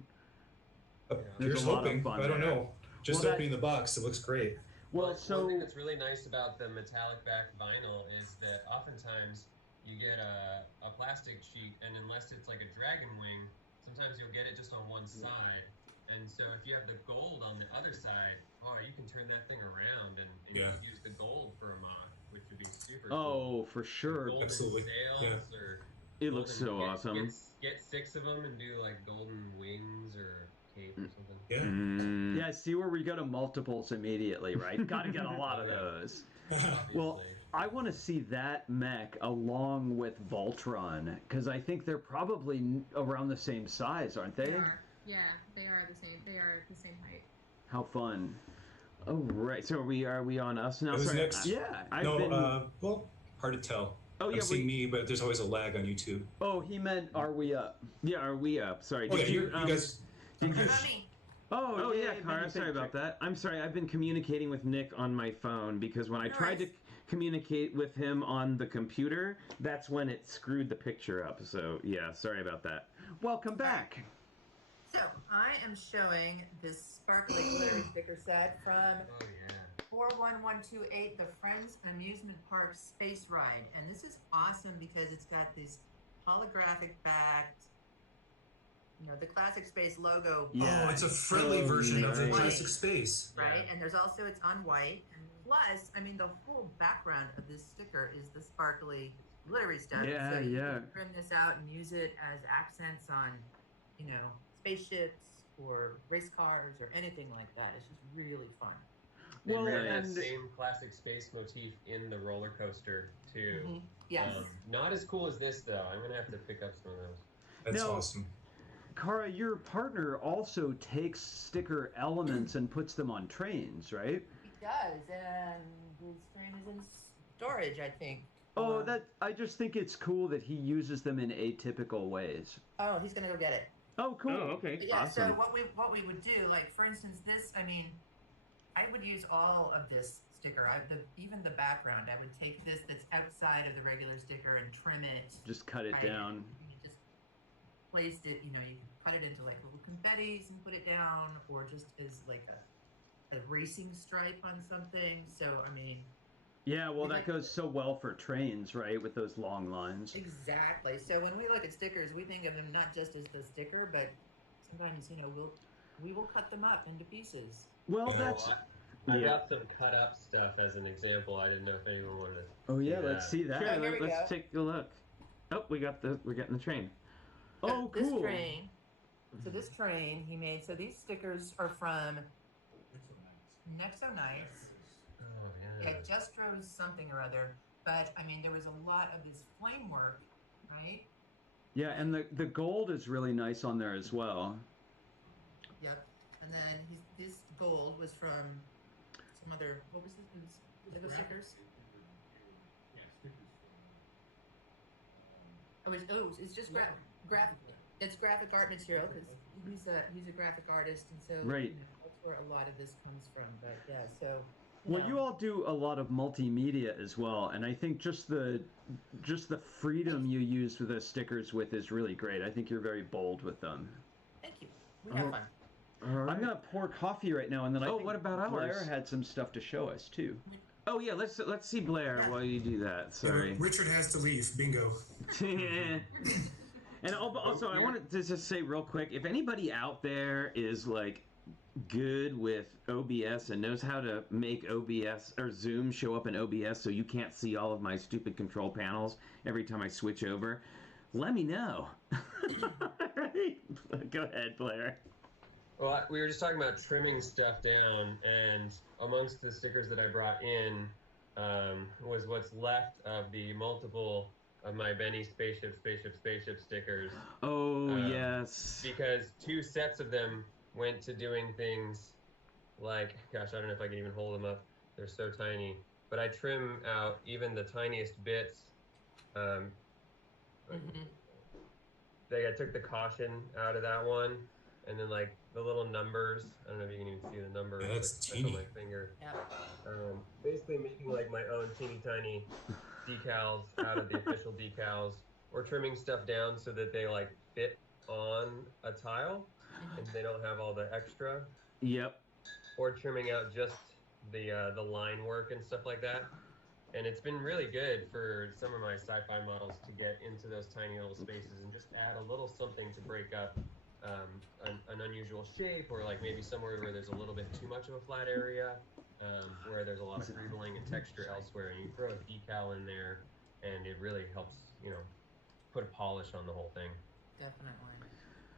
There's Here's a lot of hoping. fun I don't there. know. Just Well, that- opening the box, it looks great. Well, One so thing that's really nice about the metallic back vinyl is that oftentimes you get a plastic sheet, and unless it's like a dragon wing, sometimes you'll get it just on one side. And so if you have the gold on the other side, you can turn that thing around and Yeah. use the gold for a mod, which would be super oh, for cool. sure. Golden Absolutely. sails Yeah. or It looks so golden- awesome. Get 6 of them and do like golden wings or cape or something. Yeah. Mm. Yeah, see where we go to multiples immediately, right? Gotta get a lot of those. Well, Obviously. I want to see that mech along with Voltron, because I think they're probably around the same size, aren't they? They are. Yeah, they are the same. They are the same height. How fun. Oh, right. So are we on us now? Who's Sorry. next? Yeah. I've No, been... well, hard to tell. Oh, yeah. I'm seeing me, but there's always a lag on YouTube. Oh, he meant, are we up? Yeah, are we up? Sorry. Okay, Did you, you guys. did you... About me. Oh, yeah, Kara, minifig sorry about chick. that. I'm sorry, I've been communicating with Nick on my phone because when I No tried to worries. communicate with him on the computer, that's when it screwed the picture up. So, yeah, sorry about that. Welcome back. So I am showing this sparkly glittery sticker set from Oh yeah. 41128, the Friends Amusement Park Space Ride. And this is awesome because it's got this holographic backed, the classic space logo. Yeah. Oh, it's a friendly version of the nice. classic space. Right? And there's also, it's on white. And plus, I mean, the whole background of this sticker is the sparkly glittery stuff. Yeah, so you yeah. can trim this out and use it as accents on, spaceships or race cars or anything like that. It's just really fun. They Well, ran that and- same classic space motif in the roller coaster too. Mhm. Yes. Not as cool as this though. I'm gonna have to pick up some of those. That's No. awesome. Kara, your partner also takes sticker elements and puts them on trains, right? He does, and his train is in storage, I think. Oh, I just think it's cool that he uses them in atypical ways. Oh, he's gonna go get it. Oh, cool. okay. But yeah. Awesome. So what we would do, like for instance, this. I mean, I would use all of this sticker. Even the background. I would take this that's outside of the regular sticker and trim it. Just cut it Right. down. You just placed it. You can cut it into like little confettis and put it down, or just as like a racing stripe on something. So I mean. Yeah, well, that goes so well for trains, right? With those long lines. Exactly. So when we look at stickers, we think of them not just as the sticker, but sometimes we will cut them up into pieces. Well, You know, that's. I Yeah. got some cut up stuff as an example. I didn't know if anyone wanted to. Oh yeah, see let's that. see that. Sure, here we let's go. take a look. Oh, we're getting the train. Oh, This cool. train. So this train he made. So these stickers are from Nexo Nights. Oh Yeah, yeah. just drove something or other. But I mean, there was a lot of this flame work, right? Yeah, and the gold is really nice on there as well. Yep. And then this gold was from some other. What was this? It was Lego stickers. It's just graphic. It's graphic art material because he's a graphic artist, and so Right. that's where a lot of this comes from. But yeah, so. Well, you all do a lot of multimedia as well, and I think just the freedom you use for the stickers with is really great. I think you're very bold with them. Thank you. We have Oh. fun. All right. I'm gonna pour coffee right now, and then I Oh, think what about Blair ours? had some stuff to show us too. Oh yeah, let's see Blair Yeah. while you do that. Yeah, Sorry. Richard has to leave. Bingo. And also, I wanted to just say real quick, if anybody out there is like good with OBS and knows how to make OBS or Zoom show up in OBS so you can't see all of my stupid control panels every time I switch over, let me know. Right? Go ahead, Blair. Well, we were just talking about trimming stuff down, and amongst the stickers that I brought in was what's left of the multiple of my Benny spaceship stickers. Oh, Um, yes. Because 2 sets of them went to doing things like, gosh, I don't know if I can even hold them up. They're so tiny. But I trim out even the tiniest bits. Mhm. I took the caution out of that one, and then like the little numbers. I don't know if you can even see the number. Yeah, that's on teeny. my finger. Yep. Basically making like my own teeny tiny decals out of the official decals, or trimming stuff down so that they like fit on a tile and they don't have all the extra, Yep. or trimming out just the line work and stuff like that. And it's been really good for some of my sci-fi models to get into those tiny little spaces and just add a little something to break up an unusual shape, or like maybe somewhere where there's a little bit too much of a flat area, where there's a lot of greebling and texture elsewhere, and you throw a decal in there and it really helps, put a polish on the whole thing. Definitely.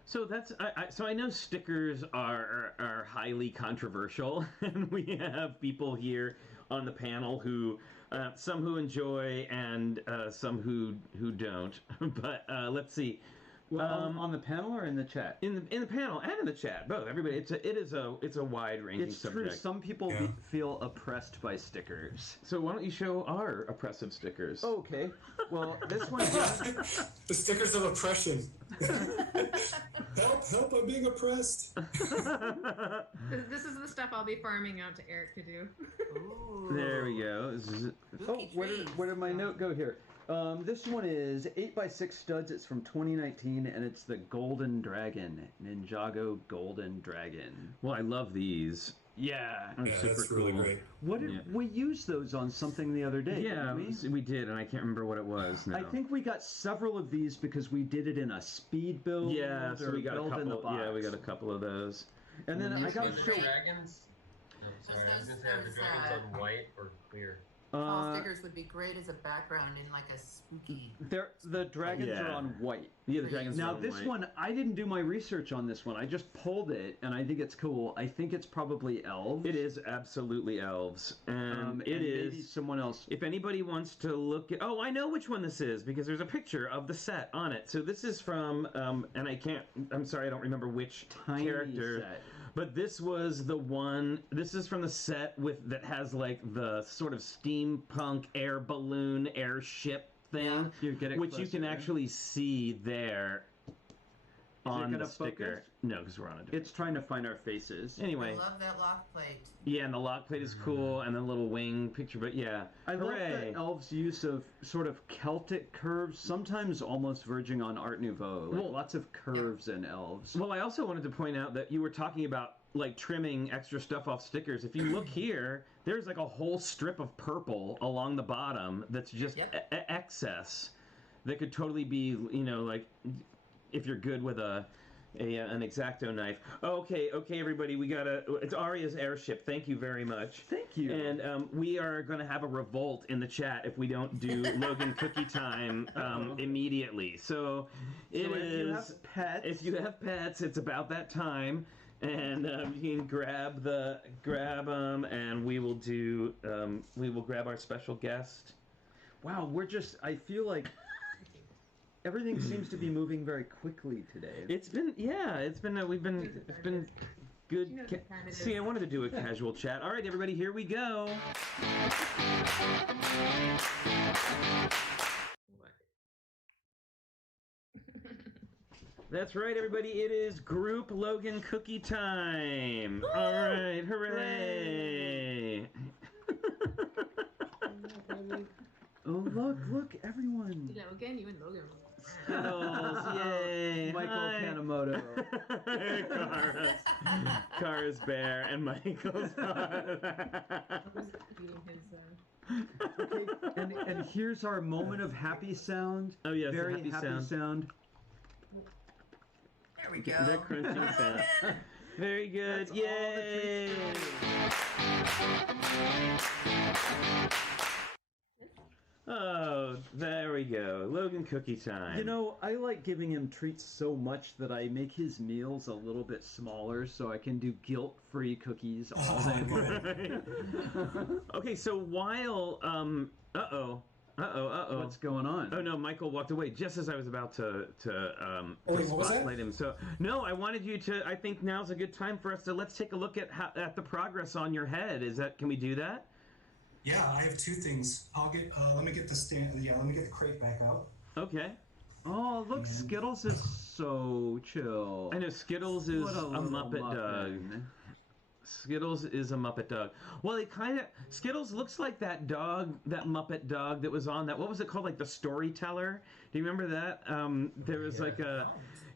So that's so I know stickers are highly controversial, and we have people here on the panel who some who enjoy and some who don't. But let's see. Well, on the panel or in the chat? In the panel and in the chat, both. Everybody, it's a wide ranging It's subject. true. Some people feel oppressed by stickers. So why don't you show our oppressive stickers? Okay. Well, this one. The stickers of oppression. help! I'm being oppressed. This is the stuff I'll be farming out to Eric to do. Ooh. There we go. Where did my note go here? This one is 8x6 studs. It's from 2019, and it's the Golden Dragon, Ninjago Golden Dragon. Well, I love these. Yeah, They're super that's cool. really great. What did we used those on something the other day? Yeah, didn't we? we did, and I can't remember what it was now. I think we got several of these because we did it in a speed build. Yeah, so or we got a build in the couple. Yeah, box. we got a couple of those. And then I got Are to the show. dragons. No, sorry, I was gonna say are the dragons on white or clear? Fall stickers would be great as a background in like a spooky. The dragons are on white. Yeah, the dragons. Now are on this white. one, I didn't do my research on this one. I just pulled it, and I think it's cool. I think it's probably elves. It is absolutely elves, and it and is maybe someone else. If anybody wants to look at, I know which one this is because there's a picture of the set on it. So this is from, and I'm sorry, I don't remember which Tiny character. set. But this was the one. This is from the set that has like the sort of steampunk air balloon airship thing, You get it which you can closer. actually see there on the gonna sticker. focus? No, because we're on a different. It's trying to find our faces. Anyway, I love that lock plate. yeah, and the lock plate is cool, and the little wing picture. But yeah, I love hooray! the elves' use of sort of Celtic curves, sometimes almost verging on Art Nouveau. Like Well- lots of curves in elves. Well, I also wanted to point out that you were talking about like trimming extra stuff off stickers. If you look here, there's like a whole strip of purple along the bottom that's just excess that could totally be, like if you're good with an X-Acto knife. Okay, everybody, it's Aria's airship. Thank you very much. Thank you. And we are going to have a revolt in the chat if we don't do Logan Cookie Time immediately. So If you have pets, it's about that time, and you can grab them, and we will grab our special guest. wow, I feel like everything seems to be moving very quickly today. It's been good. You know what time it See, is. I wanted to do a casual chat. All right, everybody, here we go. That's right, everybody. It is Group Logan Cookie Time. All right, hooray! Oh, look, everyone. Logan, you and Logan. Skittles, yay! Michael Hi. Kanemoto. Kara's bear and Michael's Eating his. Okay, and here's our moment of happy sound. Oh yes, Very the happy sound. sound. There we go. That crunching sound. Very good. That's all the Yay! Oh, there we go. Logan Cookie Time. You know, I like giving him treats so much that I make his meals a little bit smaller so I can do guilt-free cookies all day long. Okay, so while What's going on? Oh no, Michael walked away just as I was about to Wait, what was that? spotlight him. So no, I wanted you to. I think now's a good time for us to let's take a look at the progress on your head. Can we do that? Yeah, I have two things. I'll get. Let me get the stand. Yeah, let me get the crate back out. Okay. Oh, look, Skittles is so chill. I know Skittles is What a little Muppet dog. muffin. Skittles is a Muppet dog. Well, Skittles looks like that dog, that Muppet dog that was on that. What was it called? Like the Storyteller. Do you remember that? There was like a.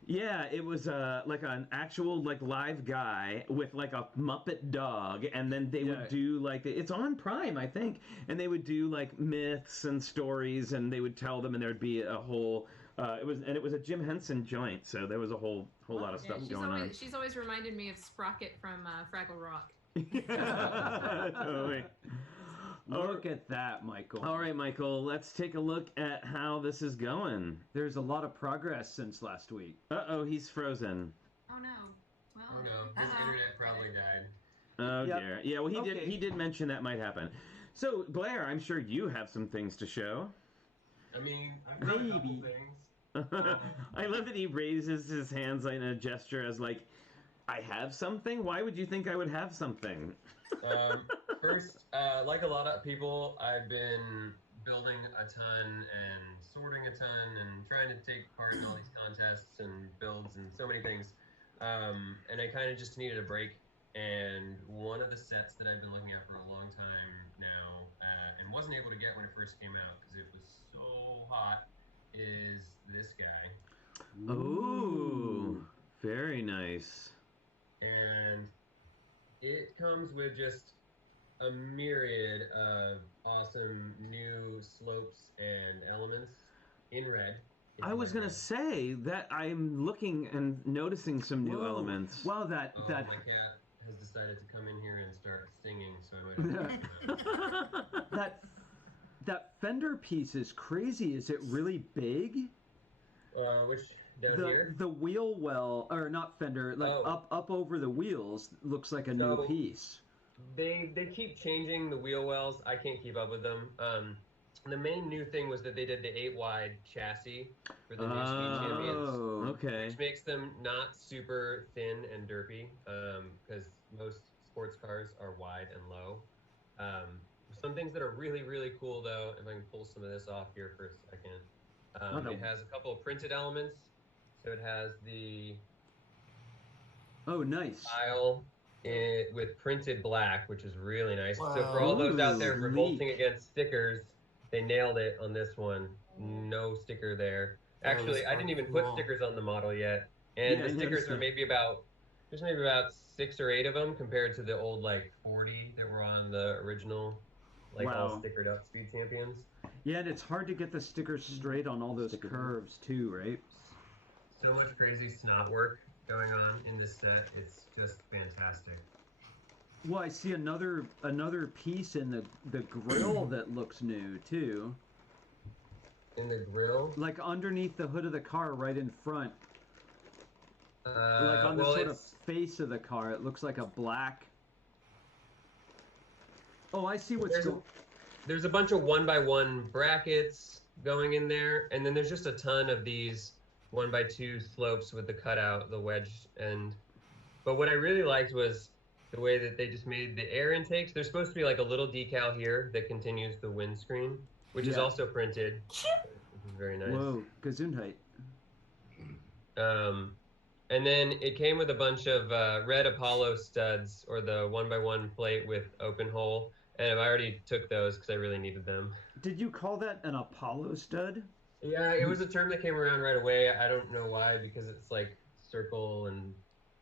Yeah, it was like an actual like live guy with like a Muppet dog, and then they would do like it's on Prime, I think, and they would do like myths and stories, and they would tell them, and there'd be a whole. It was a Jim Henson joint, so there was a whole lot of stuff going on. She's always reminded me of Sprocket from Fraggle Rock. Totally. Look at that, Michael. All right, Michael, let's take a look at how this is going. There's a lot of progress since last week. Uh-oh, he's frozen. Oh no. Well, Oh no, his internet probably died. Oh Yep. dear. Yeah, well Okay. he did mention that might happen. So, Blair, I'm sure you have some things to show. I mean, I've got a couple Maybe. things. I love that he raises his hands in a gesture as like, I have something? Why would you think I would have something? First, like a lot of people, I've been building a ton and sorting a ton and trying to take part in all these contests and builds and so many things. And I kind of just needed a break. And one of the sets that I've been looking at for a long time now and wasn't able to get when it first came out because it was so hot is this guy. Ooh, very nice. And it comes with just a myriad of awesome new slopes and elements in red. I was gonna say that I'm looking and noticing some new elements. Wow, My cat has decided to come in here and start singing, so I might have to that fender piece is crazy. Is it really big? which down here? The wheel well, or not fender, like up over the wheels looks like a new piece. They keep changing the wheel wells. I can't keep up with them. The main new thing was that they did the 8-wide chassis for the new Speed Champions. Oh, okay. Which makes them not super thin and derpy, because most sports cars are wide and low. Some things that are really, really cool, though, if I can pull some of this off here for a second. It has a couple of printed elements. So it has the nice style with printed black, which is really nice. Wow. So for all those out there revolting against stickers, they nailed it on this one. No sticker there. Actually, I didn't even put stickers on the model yet. And the stickers are maybe about 6 or 8 of them compared to the old like 40 that were on the original, like all stickered up Speed Champions. Yeah, and it's hard to get the stickers straight on all those curves too, right? So much crazy snot work going on in this set. It's just fantastic. Well, I see another piece in the grill that looks new too. In the grill? Like underneath the hood of the car, right in front. Like on the sort of face of the car, it looks like a black. Oh, I see what's going. There's a bunch of 1x1 brackets going in there, and then there's just a ton of these 1x2 slopes with the cutout, the wedge end. But what I really liked was the way that they just made the air intakes. There's supposed to be like a little decal here that continues the windscreen, which is also printed, which is very nice. Whoa, Gesundheit. And then it came with a bunch of red Apollo studs, or the 1x1 plate with open hole. And I already took those because I really needed them. Did you call that an Apollo stud? Yeah, it was a term that came around right away. I don't know why, because it's like circle and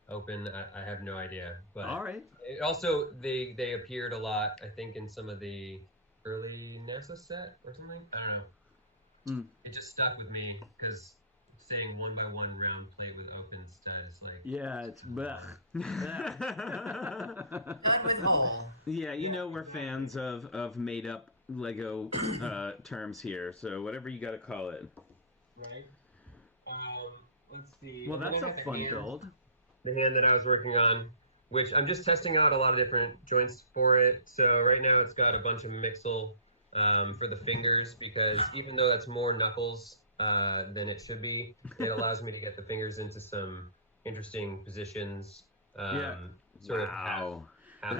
open. I have no idea. But all right. It also, they appeared a lot, I think, in some of the early NASA set or something. I don't know. It just stuck with me because saying 1x1 round plate with open stud is like... Yeah, it's blech. Stud with hole. Yeah, you know we're fans of made-up Lego terms here, so whatever you got to call it. Right. Let's see. Well, that's a fun build. The hand that I was working on, which I'm just testing out a lot of different joints for it. So right now it's got a bunch of mixel for the fingers, because even though that's more knuckles than it should be, it allows me to get the fingers into some interesting positions. Sort of half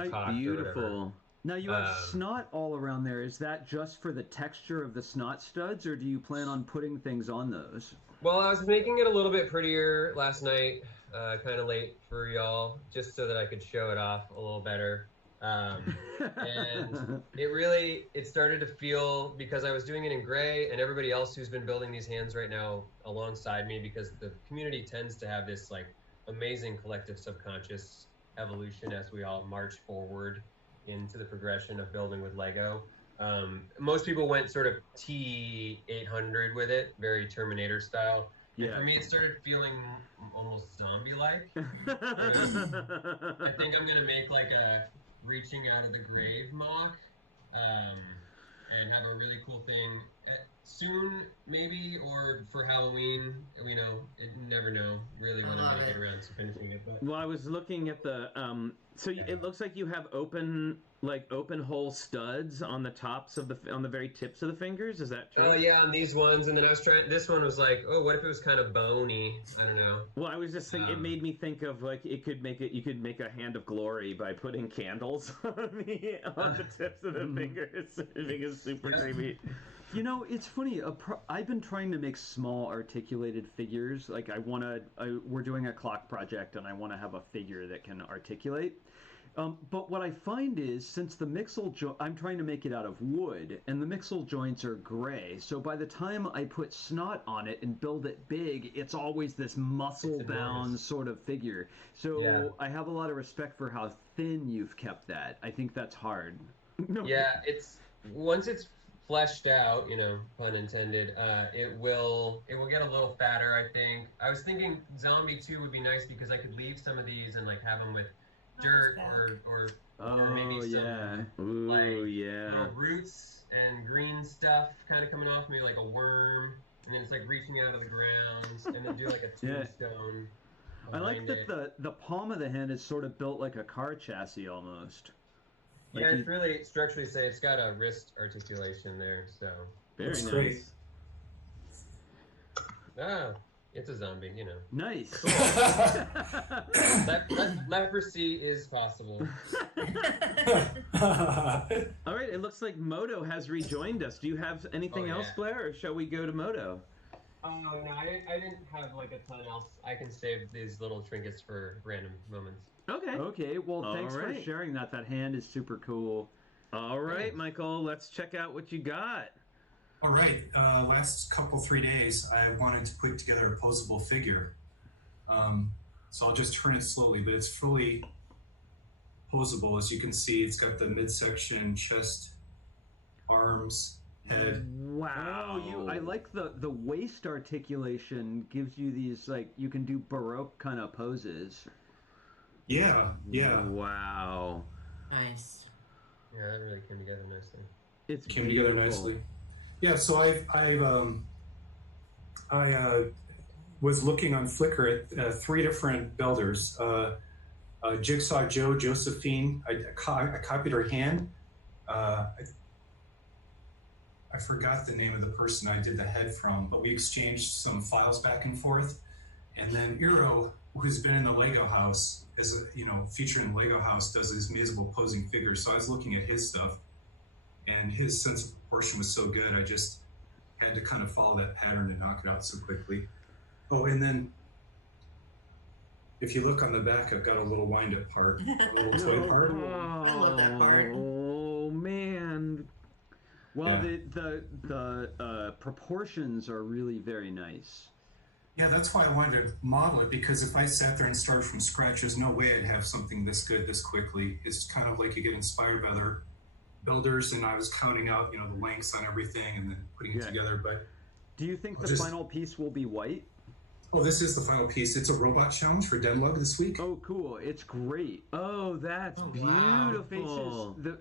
cocked. Beautiful. Now you have snot all around there. Is that just for the texture of the snot studs, or do you plan on putting things on those? Well, I was making it a little bit prettier last night, kind of late for y'all, just so that I could show it off a little better. And it started to feel, because I was doing it in gray, and everybody else who's been building these hands right now alongside me, because the community tends to have this like amazing collective subconscious evolution as we all march forward into the progression of building with Lego. Most people went sort of T800 with it, very Terminator style. Yeah. And for me, it started feeling almost zombie-like. I think I'm gonna make like a reaching out of the grave mock, and have a really cool thing soon, maybe, or for Halloween. You know, never know really when I make it around to finishing it. But well, I was looking at the so it looks like you have open like open hole studs on the tops of on the very tips of the fingers? Is that true? Oh yeah, on these ones, and then I was trying. This one was like, oh, what if it was kind of bony? I don't know. Well, I was just thinking. It made me think of like you could make a hand of glory by putting candles on the tips of the fingers. I think it's super creepy. You know, it's funny. I've been trying to make small articulated figures. Like we're doing a clock project, and I want to have a figure that can articulate. But what I find is, since the mixel I'm trying to make it out of wood, and the mixel joints are gray, so by the time I put snot on it and build it big, it's always this muscle-bound sort of figure. So I have a lot of respect for how thin you've kept that. I think that's hard. Yeah, once it's fleshed out, you know, pun intended, it will get a little fatter, I think. I was thinking Zombie 2 would be nice because I could leave some of these and like have them with dirt or maybe some little roots and green stuff kind of coming off, maybe like a worm, and then it's like reaching out of the ground, and then do like a tombstone. I like that the palm of the hand is sort of built like a car chassis almost. Yeah, it's really structurally say it's got a wrist articulation there, so very nice. Great. Ah, it's a zombie, you know. Nice. Cool. Leprosy is possible. All right, it looks like Moto has rejoined us. Do you have anything else, Blair, or shall we go to Moto? Oh, no, I didn't have like a ton else. I can save these little trinkets for random moments. Okay, well, thanks for sharing that. That hand is super cool. All right, Michael, let's check out what you got. All right, last 3 days, I wanted to put together a posable figure. So I'll just turn it slowly, but it's fully posable. As you can see, it's got the midsection, chest, arms, head. Wow. I like the waist articulation. Gives you these, like, you can do Baroque kind of poses. Yeah. Wow. Nice. Yeah, that really came together nicely. It's came together nicely. Yeah, so I was looking on Flickr at 3 different builders. Jigsaw Joe, Josephine. I copied her hand. I forgot the name of the person I did the head from, but we exchanged some files back and forth. And then Iro, who's been in the Lego house, featuring the Lego house, does these musical posing figures. So I was looking at his stuff, and his sense of proportion was so good, I just had to kind of follow that pattern and knock it out so quickly. Oh, and then if you look on the back, I've got a little wind-up part, a little toy part. I love that part. Oh, man. Well, the proportions are really very nice. Yeah, that's why I wanted to model it, because if I sat there and started from scratch, there's no way I'd have something this good this quickly. It's kind of like you get inspired by other builders, and I was counting out, the lengths on everything and then putting it together. But do you think the final piece will be white? Oh, this is the final piece. It's a robot challenge for Denlug this week. Oh, cool. It's great. Oh, that's beautiful. Wow.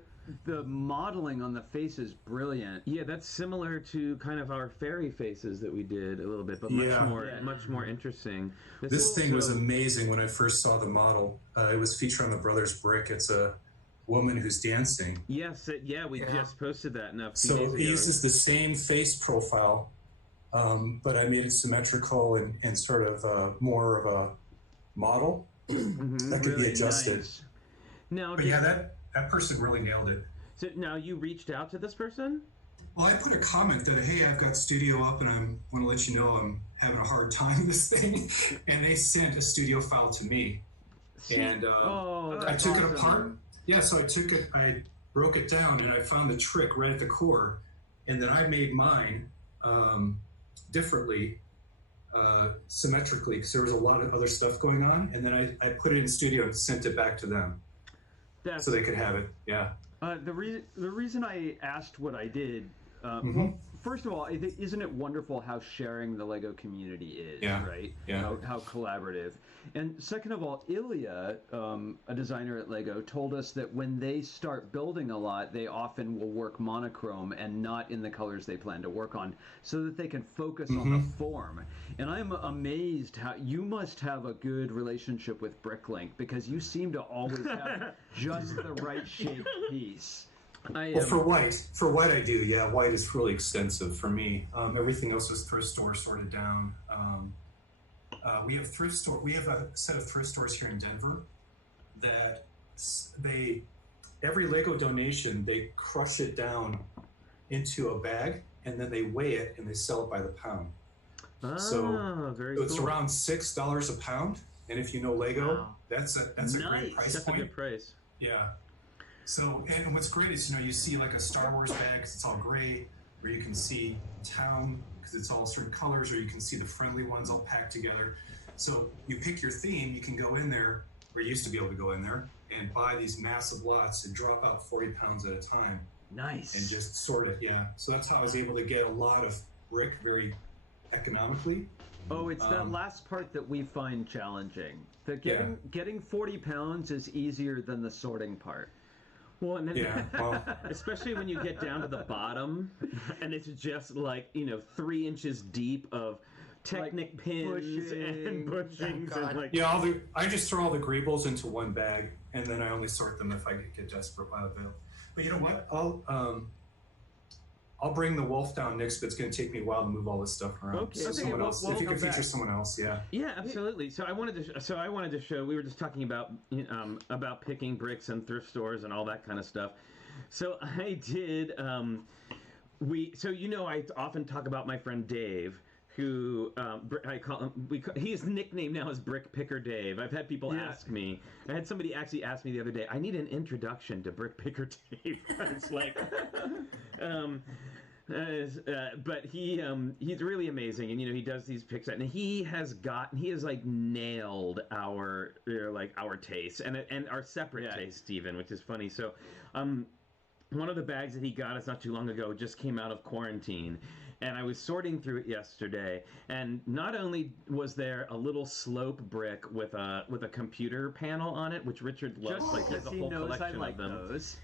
The modeling on the face is brilliant. Yeah, that's similar to kind of our fairy faces that we did a little bit, but much more interesting. This thing was amazing when I first saw the model. It was featured on the Brothers Brick. It's a woman who's dancing. Yes, we just posted that enough. So it uses the same face profile, but I made it symmetrical and sort of more of a model that could be adjusted. Nice. Now, but that person really nailed it. So now you reached out to this person? Well, I put a comment that, hey, I've got studio up and I want to let you know I'm having a hard time with this thing. And they sent a studio file to me. And I took it apart. Yeah, so I broke it down and I found the trick right at the core. And then I made mine differently, symmetrically, because there was a lot of other stuff going on. And then I put it in studio and sent it back to them. So they could have it, yeah. The reason I asked what I did, well, first of all, isn't it wonderful how sharing the Lego community is, right? Yeah. How collaborative. And second of all, Ilya, a designer at Lego, told us that when they start building a lot, they often will work monochrome and not in the colors they plan to work on, so that they can focus on the form. And I'm amazed how you must have a good relationship with Bricklink, because you seem to always have just the right shaped piece. Well, for white I do. Yeah, white is really extensive for me. Everything else is thrift store sorted down. We have thrift store. We have a set of thrift stores here in Denver that every Lego donation, they crush it down into a bag and then they weigh it and they sell it by the pound. So it's around $6 a pound. And if you know Lego, that's a great price point. That's a good price. Yeah. So, and what's great is, you see like a Star Wars bag because it's all gray, or you can see town because it's all certain colors, or you can see the friendly ones all packed together. So you pick your theme, you can go in there, or you used to be able to go in there, and buy these massive lots and drop out 40 pounds at a time. Nice. And just sort it, So that's how I was able to get a lot of brick very economically. Oh, it's that last part that we find challenging. Getting 40 pounds is easier than the sorting part. Well, and then, especially when you get down to the bottom, and it's just like 3 inches deep of Technic pins and bushings and like. Yeah, I just throw all the greebles into one bag, and then I only sort them if I get desperate by the bill. But you know what? I'll bring the wolf down next, but it's going to take me a while to move all this stuff around. Okay, so someone else, if you can feature someone else, Yeah, absolutely. So I wanted to show. We were just talking about picking bricks and thrift stores and all that kind of stuff. So I did. I often talk about my friend Dave, who I call him. His nickname now is Brick Picker Dave. I've had people ask me. I had somebody actually ask me the other day. I need an introduction to Brick Picker Dave. It's like. But he's really amazing, and he does these picks, and he has like nailed our taste and our separate taste even, which is funny. So one of the bags that he got us not too long ago just came out of quarantine, and I was sorting through it yesterday, and not only was there a little slope brick with a computer panel on it, which Richard loves, like he has a whole collection of them. Those.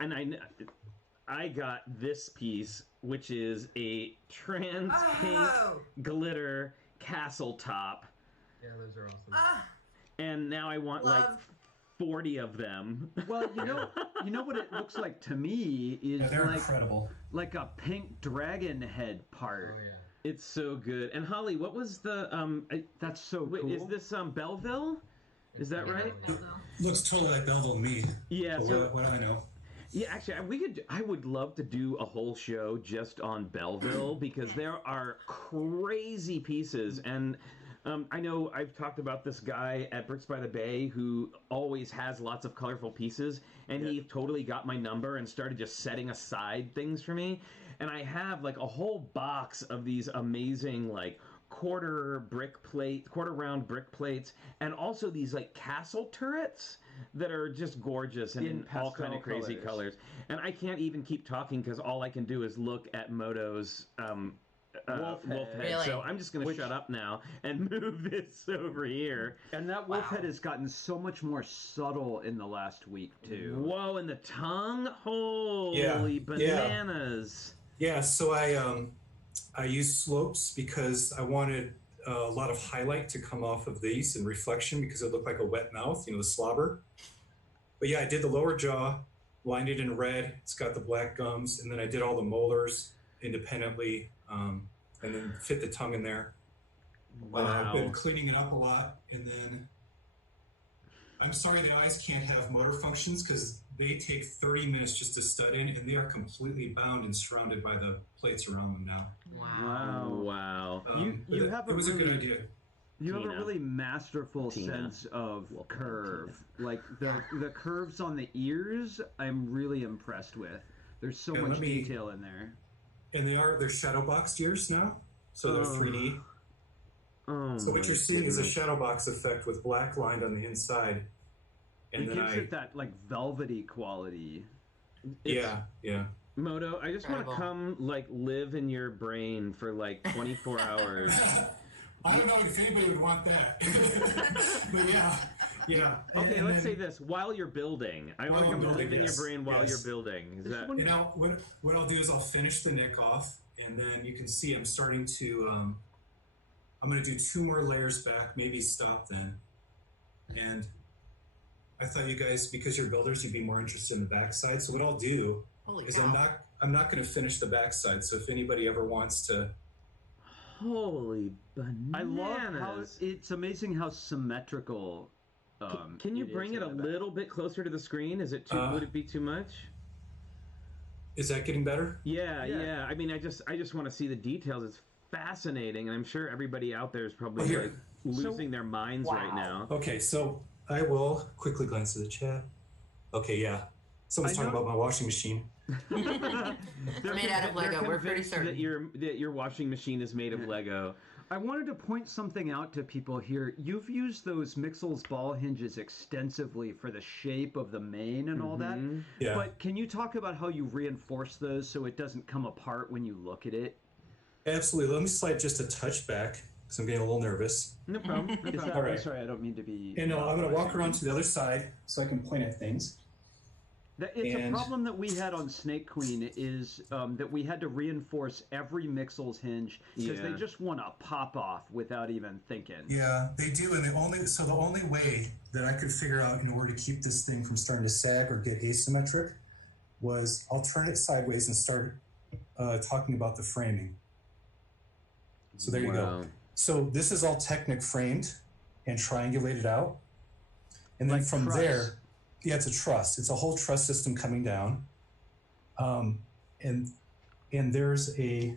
And I got this piece, which is a trans pink glitter castle top. Yeah, those are awesome. And now I want like 40 of them. Well, you know what it looks like to me is they're incredible. Like a pink dragon head part. Oh yeah. It's so good. And Holly, what was the that's so cool. Is this Belleville? Is that right? Looks totally like Belleville meat. Yeah. So what do I know? Yeah, actually, I would love to do a whole show just on Belleville because there are crazy pieces. And I know I've talked about this guy at Bricks by the Bay who always has lots of colorful pieces, and he totally got my number and started just setting aside things for me. And I have like a whole box of these amazing like quarter round brick plates, and also these like castle turrets that are just gorgeous and in all kind of crazy colors. And I can't even keep talking because all I can do is look at Moto's wolf head. Really? So I'm just going to shut up now and move this over here. And that wolf head has gotten so much more subtle in the last week too. Whoa, and the tongue, holy bananas! Yeah, so I use slopes because I wanted a lot of highlight to come off of these and reflection because it looked like a wet mouth, the slobber. But yeah, I did the lower jaw, lined it in red. It's got the black gums, and then I did all the molars independently, and then fit the tongue in there. Wow. I've been cleaning it up a lot, and then I'm sorry the eyes can't have motor functions because they take 30 minutes just to stud in, and they are completely bound and surrounded by the plates around them now. Wow. It was a good idea. You have a really masterful sense of curve. Like the curves on the ears, I'm really impressed with. There's so much detail in there. And they're shadow boxed ears now, so they're 3D. So what you're seeing is a shadow box effect with black lined on the inside. And it then gives it that like velvety quality. Yeah. Moto, I just want to Incredible. come like live in your brain for like 24 hours. I don't know if anybody would want that. But yeah. Okay, And let's then, say this: while you're building, I want to While come I'm live building, in your yes, brain while yes. you're building. Is that? And now what I'll do is I'll finish the nick off, and then you can see I'm starting to, I'm going to do 2 more layers back, maybe stop then. And I thought you guys, because you're builders, you'd be more interested in the backside. So what I'll do Holy is cow. I'm not going to finish the backside. So if anybody ever wants to, Holy bananas! I love how it's amazing how symmetrical. Can you it bring is it a in the back. little bit closer to the screen? Is it too? Would it be too much? is that getting better? Yeah. I mean, I just want to see the details. It's fascinating, and I'm sure everybody out there is probably Oh, here. like losing their minds right now. Okay, so I will quickly glance at the chat. Okay, yeah. Someone's talking about my washing machine. They're made out of Lego. We're pretty convinced certain. that your washing machine is made of Lego. I wanted to point something out to people here. You've used those Mixel's ball hinges extensively for the shape of the mane and all that. Yeah. But can you talk about how you reinforce those so it doesn't come apart when you look at it? Absolutely. Let me slide just a touch back because I'm getting a little nervous. No problem. No Is problem. that, All right. I'm sorry, I don't mean to be... And I'm going to walk around to the other side so I can point at things. It's a And- problem that we had on Snake Queen is that we had to reinforce every Mixel's hinge because they Yeah. just want to pop off without even thinking. Yeah, they do. And the only way that I could figure out in order to keep this thing from starting to sag or get asymmetric was I'll turn it sideways and start talking about the framing. So there you Wow. go. So this is all Technic framed and triangulated out. And then Like from truss. there, yeah, it's a truss. It's a whole truss system coming down. And there's a,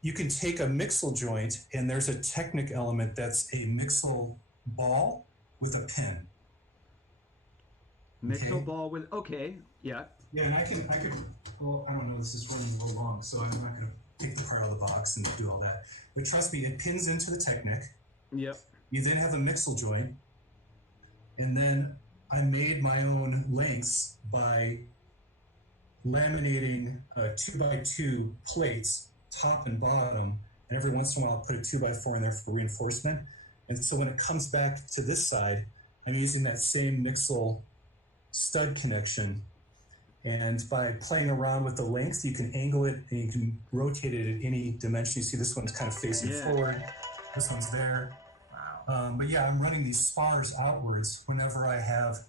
you can take a Mixel joint and there's a Technic element that's a Mixel ball with a pin. Mixel Okay. ball with... Okay, yeah. Yeah, and I could, well, I don't know, this is running a little long, so I'm not going to take the part out of the box and do all that. But trust me, it pins into the Technic. Yep. You then have a Mixel joint. And then I made my own lengths by laminating 2x2 plates, top and bottom. And every once in a while, I'll put a 2x4 in there for reinforcement. And so when it comes back to this side, I'm using that same Mixel stud connection. And by playing around with the length, you can angle it and you can rotate it at any dimension. You see this one's kind of facing forward. This one's there. But yeah, I'm running these spars outwards whenever I have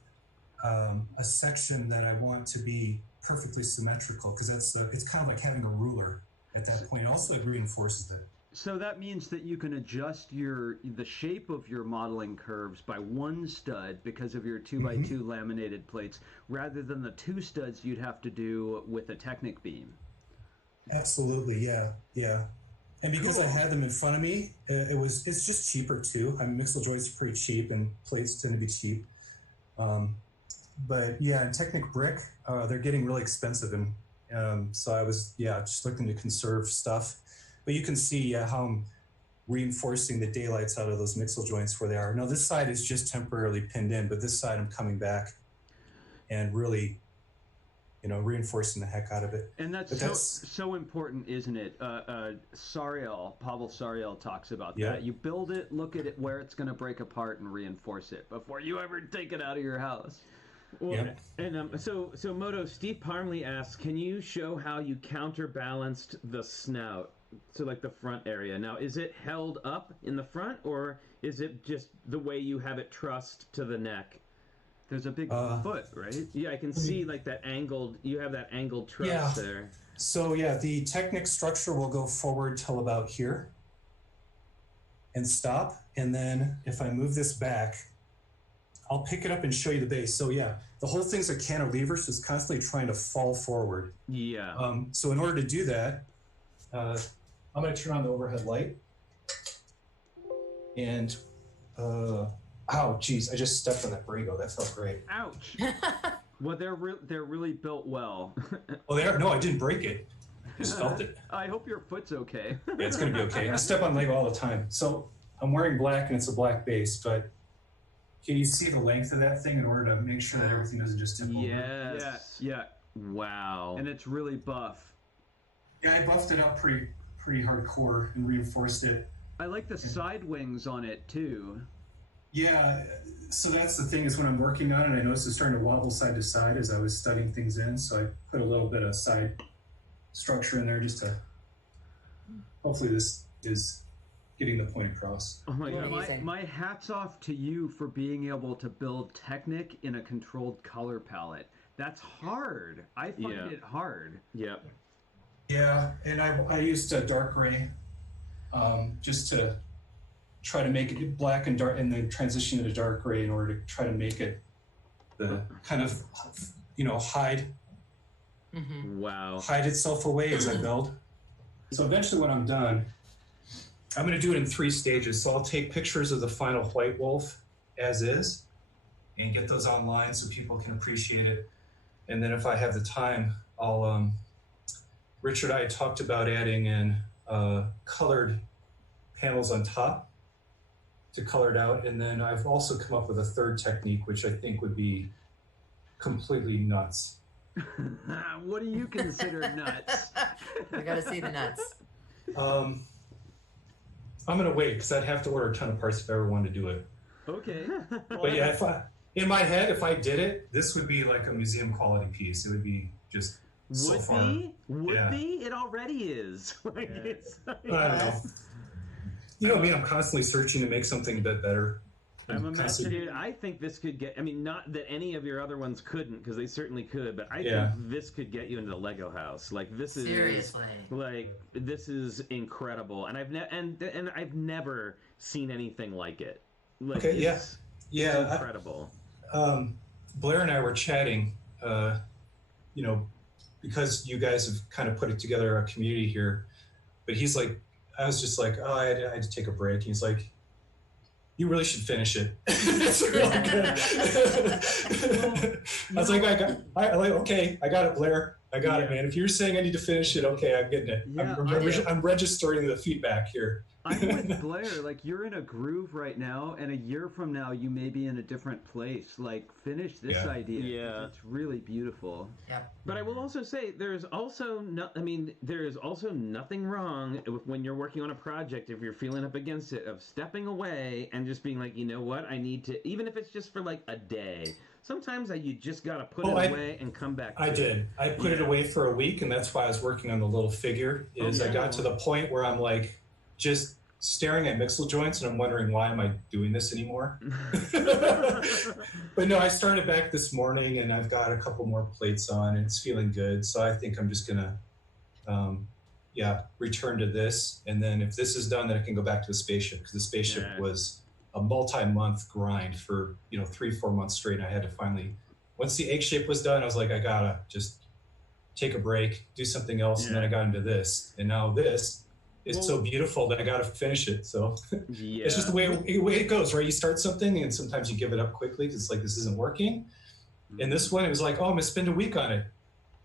a section that I want to be perfectly symmetrical, because it's kind of like having a ruler at that point. Also, it reinforces it. So that means that you can adjust the shape of your modeling curves by one stud because of your 2x2 laminated plates, rather than the 2 studs you'd have to do with a Technic beam. Absolutely, yeah. And because I had them in front of me, it's just cheaper too. I mean, Mixel joints are pretty cheap, and plates tend to be cheap. But yeah, in Technic brick, they're getting really expensive, and so I was just looking to conserve stuff. But you can see how I'm reinforcing the daylights out of those Mixel joints where they are. Now this side is just temporarily pinned in, but this side I'm coming back and really, reinforcing the heck out of it. And that's so important, isn't it? Pavel Sariel talks about that. You build it, look at it where it's going to break apart, and reinforce it before you ever take it out of your house. Well, and so Moto, Steve Parmley asks, can you show how you counterbalanced the snout? So like the front area. Now, is it held up in the front, or is it just the way you have it trussed to the neck? There's a big foot, right? Yeah, I can see like that angled, you have that angled truss there. So yeah, the Technic structure will go forward till about here and stop. And then if I move this back, I'll pick it up and show you the base. So yeah, the whole thing's a cantilever, so it's constantly trying to fall forward. Yeah. So in order to do that, I'm going to turn on the overhead light. And, ow, geez, I just stepped on that burrito. That felt great. Ouch. Well, they're really built well. Oh, they are? No, I didn't break it. I just felt it. I hope your foot's okay. Yeah, it's going to be okay. I step on Lego all the time. So I'm wearing black and it's a black base, but can you see the length of that thing in order to make sure that everything doesn't just tip over? Yes. Yeah. Wow. And it's really buff. Yeah, I buffed it up pretty hardcore and reinforced it. I like the side wings on it too. Yeah, so that's the thing is when I'm working on it, I noticed it's starting to wobble side to side as I was studying things in. So I put a little bit of side structure in there just to, hopefully this is getting the point across. Oh my God. My hat's off to you for being able to build Technic in a controlled color palette. That's hard. I find it hard. Yep. Yeah, and I used a dark gray just to try to make it black and dark, and then transition to dark gray in order to try to make it the kind of, hide itself away as I build. So eventually when I'm done, I'm going to do it in 3 stages. So I'll take pictures of the final white wolf as is and get those online so people can appreciate it. And then if I have the time, I'll, Richard and I talked about adding in colored panels on top to color it out. And then I've also come up with a third technique, which I think would be completely nuts. What do you consider nuts? I gotta see the nuts. I'm gonna wait because I'd have to order a ton of parts if I ever wanted to do it. Okay. But yeah, in my head, if I did it, this would be like a museum quality piece. It would be just so far. Would be? It already is. It's, I don't know. You know me, I'm constantly searching to make something a bit better. I'm imagining. I think this could get. I mean, not that any of your other ones couldn't, because they certainly could. But I think this could get you into the Lego house. Like this is seriously. Like this is incredible, and I've never seen anything like it. Like, okay. It's incredible. Blair and I were chatting. Because you guys have kind of put it together, a community here. But he's like, I was just like, I had to take a break. He's like, you really should finish it. It's really good. I was like, okay, I got it, Blair. I got it, man. If you're saying I need to finish it, okay, I'm getting it. Yeah, I'm registering the feedback here. I'm with Blair. Like, you're in a groove right now, and a year from now, you may be in a different place. Like, finish this idea. Yeah. It's really beautiful. Yep. But I will also say there's also nothing wrong with when you're working on a project, if you're feeling up against it, of stepping away and just being like, you know what, I need to, even if it's just for like a day. Sometimes you just got to put it away and come back. I did. I put it away for a week, and that's why I was working on the little figure. I got to the point where I'm like, just staring at mixel joints, and I'm wondering, why am I doing this anymore? But no, I started back this morning, and I've got a couple more plates on, and it's feeling good. So I think I'm just gonna, return to this, and then if this is done, then I can go back to the spaceship, because the spaceship was a multi-month grind for 3-4 months straight. I had to finally, once the egg shape was done, I was like, I gotta just take a break, do something else, and then I got into this, and now this. It's so beautiful that I got to finish it. So it's just the way it goes, right? You start something and sometimes you give it up quickly because it's like, this isn't working. And this one, it was like, oh, I'm going to spend a week on it.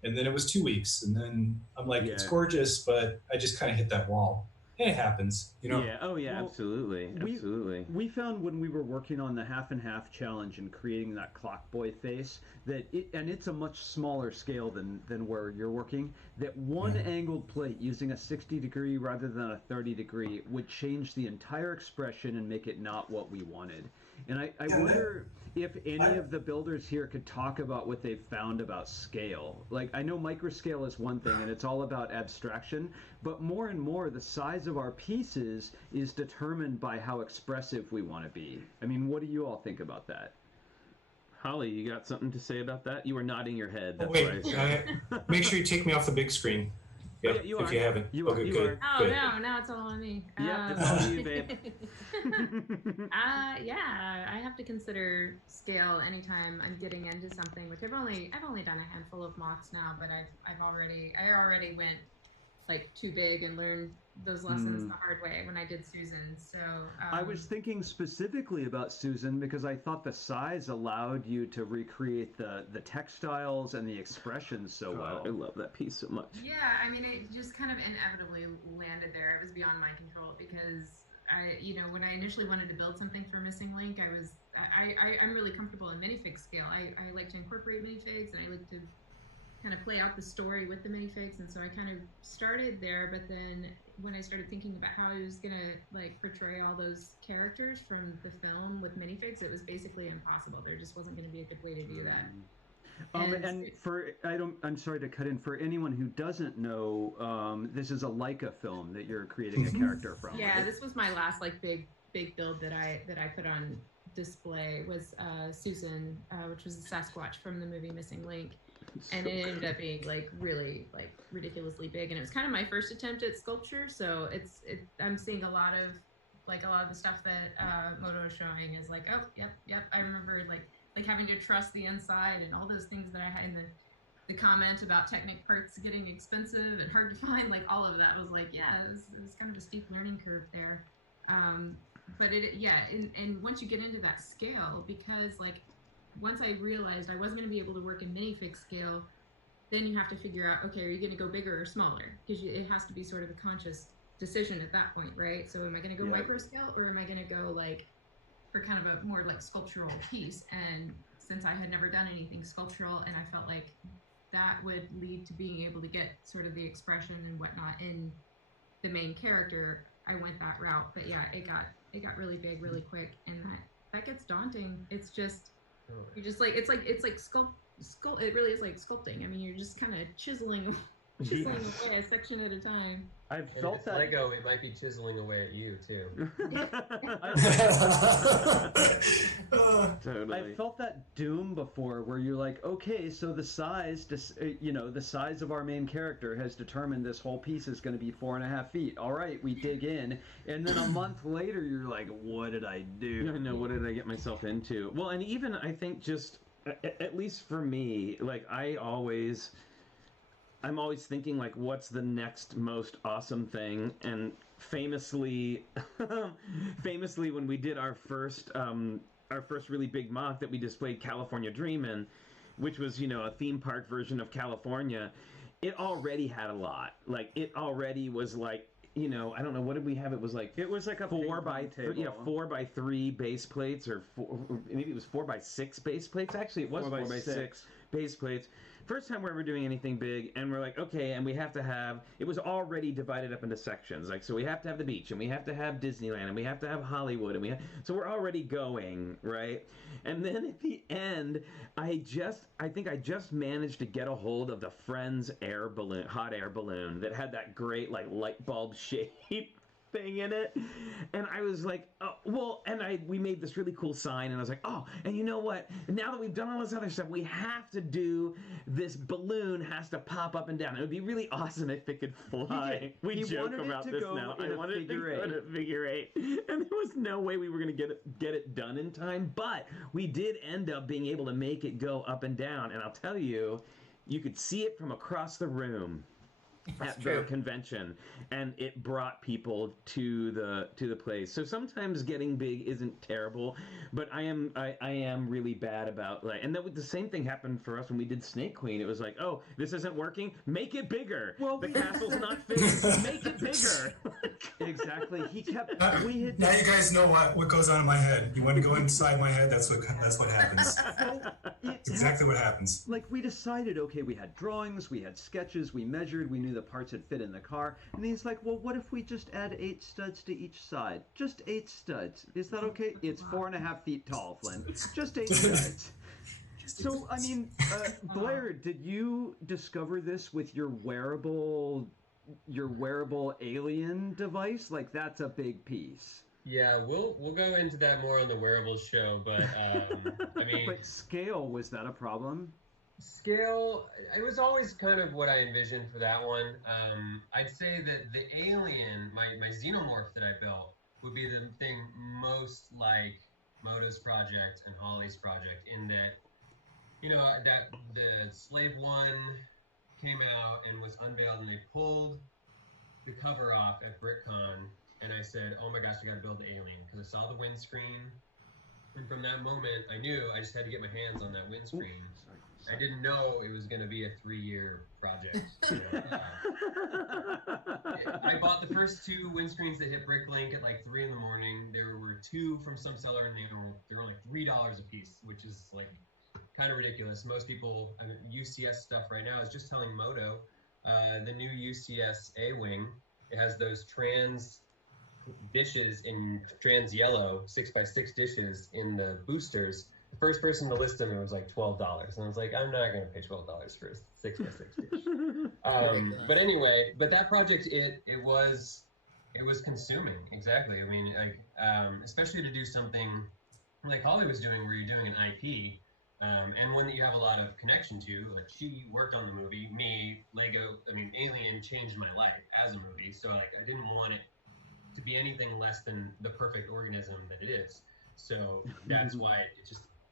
And then it was 2 weeks. And then I'm like, it's gorgeous, but I just kind of hit that wall. And it happens, Yeah. Oh, yeah, absolutely. Absolutely. We found when we were working on the half and half challenge and creating that clock boy face that it's a much smaller scale than where you're working, that one angled plate using a 60-degree rather than a 30-degree would change the entire expression and make it not what we wanted. And I wonder if any of the builders here could talk about what they've found about scale. Like, I know microscale is one thing and it's all about abstraction, but more and more the size of our pieces is determined by how expressive we want to be. I mean, what do you all think about that? Holly, you got something to say about that? You were nodding your head. That's Make sure you take me off the big screen. Yep, yeah, you if are. you haven't. You are. Good. Oh, no, now it's all on me. Yeah, it's all on you, babe. I have to consider scale anytime I'm getting into something, which I've only done a handful of mocks now, but I already went like too big and learned those lessons the hard way when I did Susan. So I was thinking specifically about Susan because I thought the size allowed you to recreate the textiles and the expressions so well. I love that piece so much. Yeah, I mean, it just kind of inevitably landed there. It was beyond my control because when I initially wanted to build something for Missing Link, I'm really comfortable in minifig scale. I like to incorporate minifigs, and I like to kind of play out the story with the minifigs, and so I kind of started there. But then when I started thinking about how I was gonna like portray all those characters from the film with minifigs, it was basically impossible. There just wasn't going to be a good way to do that. I'm sorry to cut in. For anyone who doesn't know, this is a Leica film that you're creating a character from. Yeah, right? this was my last like big build that I put on display was Susan, which was the Sasquatch from the movie Missing Link. And it ended up being like really like ridiculously big, and it was kind of my first attempt at sculpture. So I'm seeing a lot of the stuff that Moto is showing is like, oh yep. I remember like having to trust the inside and all those things that I had in the comment about Technic parts getting expensive and hard to find. Like all of that was like, yeah, it was kind of a steep learning curve there. But and once you get into that scale, because like once I realized I wasn't going to be able to work in minifig scale, then you have to figure out, okay, are you going to go bigger or smaller? Because it has to be sort of a conscious decision at that point, right? So am I going to go micro scale, or am I going to go like for kind of a more like sculptural piece? And since I had never done anything sculptural, and I felt like that would lead to being able to get sort of the expression and whatnot in the main character, I went that route. But yeah, it got really big really quick, and that gets daunting. It's just you just like it's like sculpt. It really is like sculpting. I mean, you're just kind of chiseling away a section at a time. I've felt that Lego, it might be chiseling away at you too. Totally. I've felt that doom before, where you're like, okay, so the size of our main character has determined this whole piece is going to be 4.5 feet. All right, we dig in, and then a month later, you're like, what did I do? I know, what did I get myself into? Well, and even I think just at least for me, like I'm always thinking like, what's the next most awesome thing? And famously, when we did our first really big mock that we displayed California Dreamin', which was, a theme park version of California, it already had a lot. Like it already was like, I don't know, what did we have? It was like a 4 by 3, 4 by 3 base plates, or maybe it was 4 by 6 base plates. Actually, it was 4 by 6 base plates. First time we're ever doing anything big, and we're like, okay, and we have to have, it was already divided up into sections, like, so we have to have the beach, and we have to have Disneyland, and we have to have Hollywood, and so we're already going, right? And then at the end, I think I just managed to get a hold of the Friends hot air balloon that had that great, like, light bulb shape thing in it, and I was like, oh, well, and we made this really cool sign, and I was like, oh, and you know what, now that we've done all this other stuff, we have to do this balloon has to pop up and down. It would be really awesome if it could fly. We joke about this now. I wanted to go to figure 8, and there was no way we were going to get it done in time, but we did end up being able to make it go up and down, and I'll tell you, you could see it from across the room at the convention, and it brought people to the place. So sometimes getting big isn't terrible, but I am really bad about and the same thing happened for us when we did Snake Queen. It was like, oh, this isn't working, make it bigger. Well, the castle's not finished, make it bigger. Exactly. Now you guys know what goes on in my head. You want to go inside my head? That's what happens. That's exactly what happens. Like, we decided, okay, we had drawings, we had sketches, we measured, we knew the parts that fit in the car, and he's like, well, what if we just add 8 studs to each side? Just 8 studs. Is that okay? It's 4.5 feet tall, Flynn. Just 8 studs. So, I mean, Blair, did you discover this with your wearable alien device? Like, that's a big piece. Yeah, we'll go into that more on the wearables show, but I mean, but scale, was that a problem? Scale, it was always kind of what I envisioned for that one. I'd say that the alien, my xenomorph that I built, would be the thing most like Moto's project and Holly's project, in that, that the Slave 1 came out and was unveiled, and they pulled the cover off at BrickCon, and I said, oh my gosh, I gotta build the alien, because I saw the windscreen, and from that moment, I knew I just had to get my hands on that windscreen. I didn't know it was going to be a 3-year project. I bought the first 2 windscreens that hit BrickLink at like 3 in the morning. There were 2 from some seller, and they were like $3 a piece, which is like kind of ridiculous. Most people, I mean, UCS stuff right now is just telling Moto, the new UCS A-Wing, it has those trans dishes in trans yellow 6x6 dishes in the boosters. The first person to list them, it was like $12, and I was like, I'm not going to pay $12 for a 6x6 dish. But anyway, but that project, it was consuming. Exactly. I mean, like, especially to do something like Holly was doing, where you're doing an IP, and one that you have a lot of connection to. Like, she worked on the movie. Me, Lego, I mean, Alien changed my life as a movie. So like, I didn't want it to be anything less than the perfect organism that it is. So that's why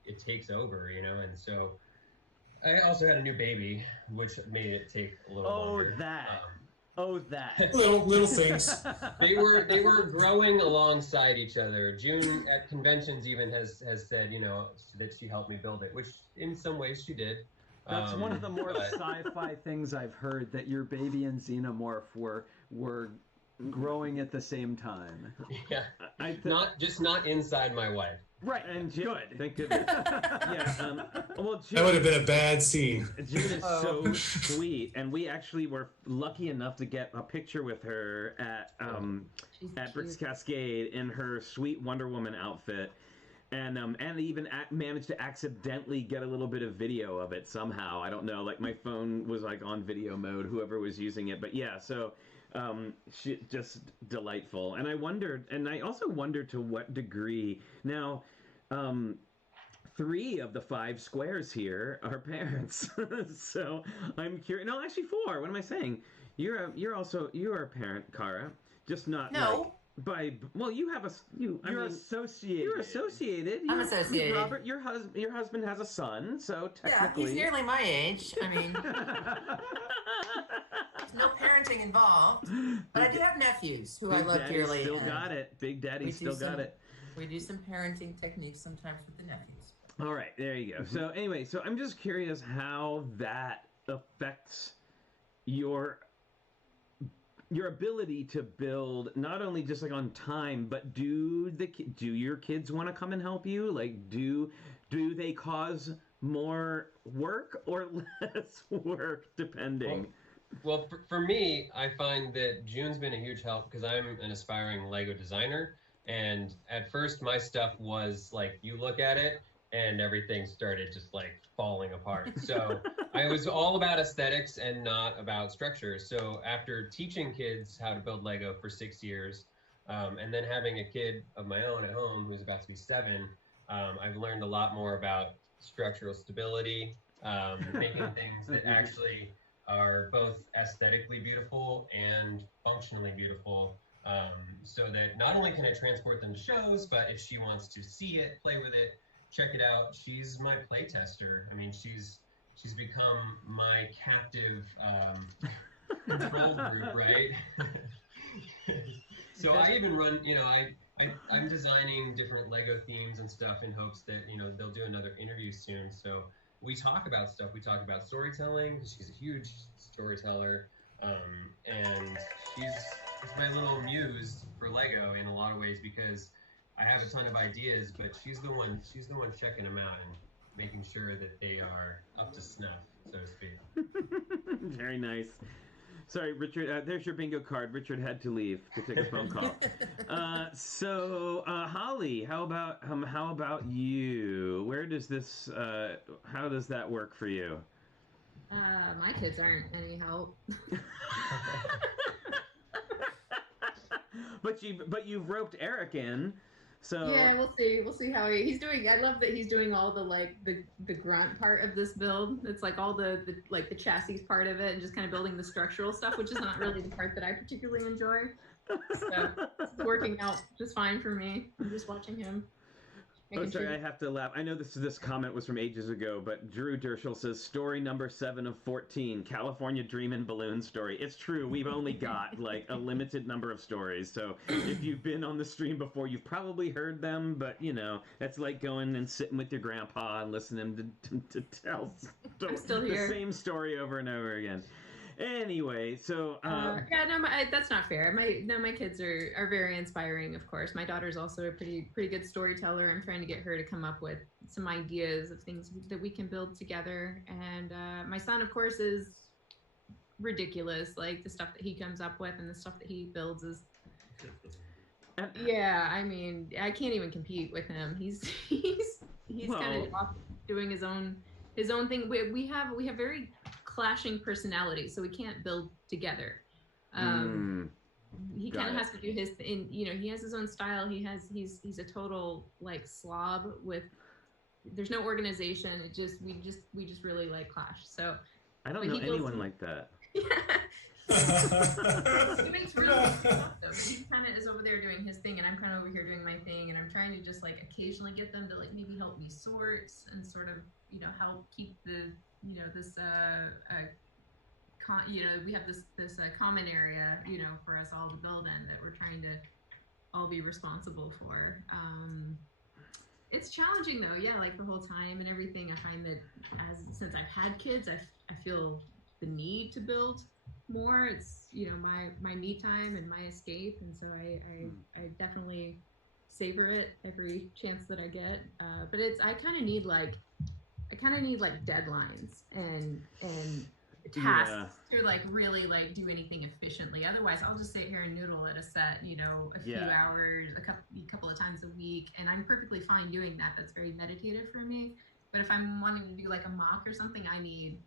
it takes over, you know. And so I also had a new baby, which made it take a little longer. That. Little things. They were growing alongside each other. June at conventions even has said, you know, that she helped me build it, which in some ways she did. That's one of the more sci-fi things I've heard, that your baby and Xenomorph were growing at the same time. Yeah, not inside my wife. Right, and good. Thank goodness. Yeah. Well, June, That would have been a bad scene. June is so sweet, and we actually were lucky enough to get a picture with her at Bricks Cascade in her sweet Wonder Woman outfit, and even managed to accidentally get a little bit of video of it somehow. I don't know, like my phone was like on video mode, whoever was using it, but yeah, so. She just delightful, and I also wondered to what degree now. 3 of the 5 squares here are parents, so I'm curious. No, actually 4. What am I saying? You're a parent, Kara, just not you have you're associated. You're associated. I'm associated. Robert, your husband has a son, so technically. Yeah, he's nearly my age. I mean, there's no parenting involved, but I do have nephews who I love dearly. Still got it. Big Daddy still got it. We do some parenting techniques sometimes with the nephews. All right, there you go. So anyway, so I'm just curious how that affects your ability to build, not only just like on time, but do your kids want to come and help you? Like, do they cause more work or less work, depending? Well, for me, I find that June's been a huge help because I'm an aspiring Lego designer. And at first, my stuff was like, you look at it and everything started just like falling apart. So I was all about aesthetics and not about structure. So after teaching kids how to build Lego for 6 years, and then having a kid of my own at home who's about to be 7, I've learned a lot more about structural stability, making things that actually are both aesthetically beautiful and functionally beautiful, so that not only can I transport them to shows, but if she wants to see it, play with it, check it out, she's my play tester. I mean, she's become my captive control group, right? So I even run, you know, I'm designing different Lego themes and stuff in hopes that, you know, they'll do another interview soon. So we talk about stuff. We talk about storytelling, because she's a huge storyteller, and she's my little muse for Lego in a lot of ways, because I have a ton of ideas, but she's the one checking them out and making sure that they are up to snuff, so to speak. Very nice. Sorry, Richard. There's your bingo card. Richard had to leave to take a phone call. So, Holly, how about you? Where does this? How does that work for you? My kids aren't any help. But you've roped Eric in. So yeah, we'll see how he's doing. I love that he's doing all the grunt part of this build. It's like all the chassis part of it, and just kind of building the structural stuff, which is not really the part that I particularly enjoy. So it's working out just fine for me. I'm just watching him. Oh, sorry, I have to laugh. I know this comment was from ages ago, but Drew Dershel says, story number 7 of 14, California Dreamin' Balloon story. It's true. We've only got like a limited number of stories. So if you've been on the stream before, you've probably heard them, but you know, that's like going and sitting with your grandpa and listening to tell I'm still here. The same story over and over again. Anyway, so yeah, no, that's not fair. My kids are very inspiring. Of course, my daughter's also a pretty good storyteller. I'm trying to get her to come up with some ideas of things that we can build together. And my son, of course, is ridiculous. Like the stuff that he comes up with and the stuff that he builds is. Yeah, I mean, I can't even compete with him. He's kind of doing his own thing. We have very clashing personalities, so we can't build together. He kind of has to do his thing. You know, he has his own style. He's a total like slob with. There's no organization. We just really like clash. So I don't know anyone like that. He makes really good stuff though. He kind of is over there doing his thing, and I'm kind of over here doing my thing, and I'm trying to just like occasionally get them to like maybe help me sort and sort of help keep the this we have this common area for us all to build in that we're trying to all be responsible for. It's challenging though, yeah, like the whole time and everything. I find that since I've had kids, I feel the need to build more. It's my me time and my escape, and so I definitely savor it every chance that I get. But I kind of need like deadlines and tasks to like really like do anything efficiently. Otherwise, I'll just sit here and noodle at a set, a few hours, a couple of times a week, and I'm perfectly fine doing that. That's very meditative for me. But if I'm wanting to do like a mock or something, I need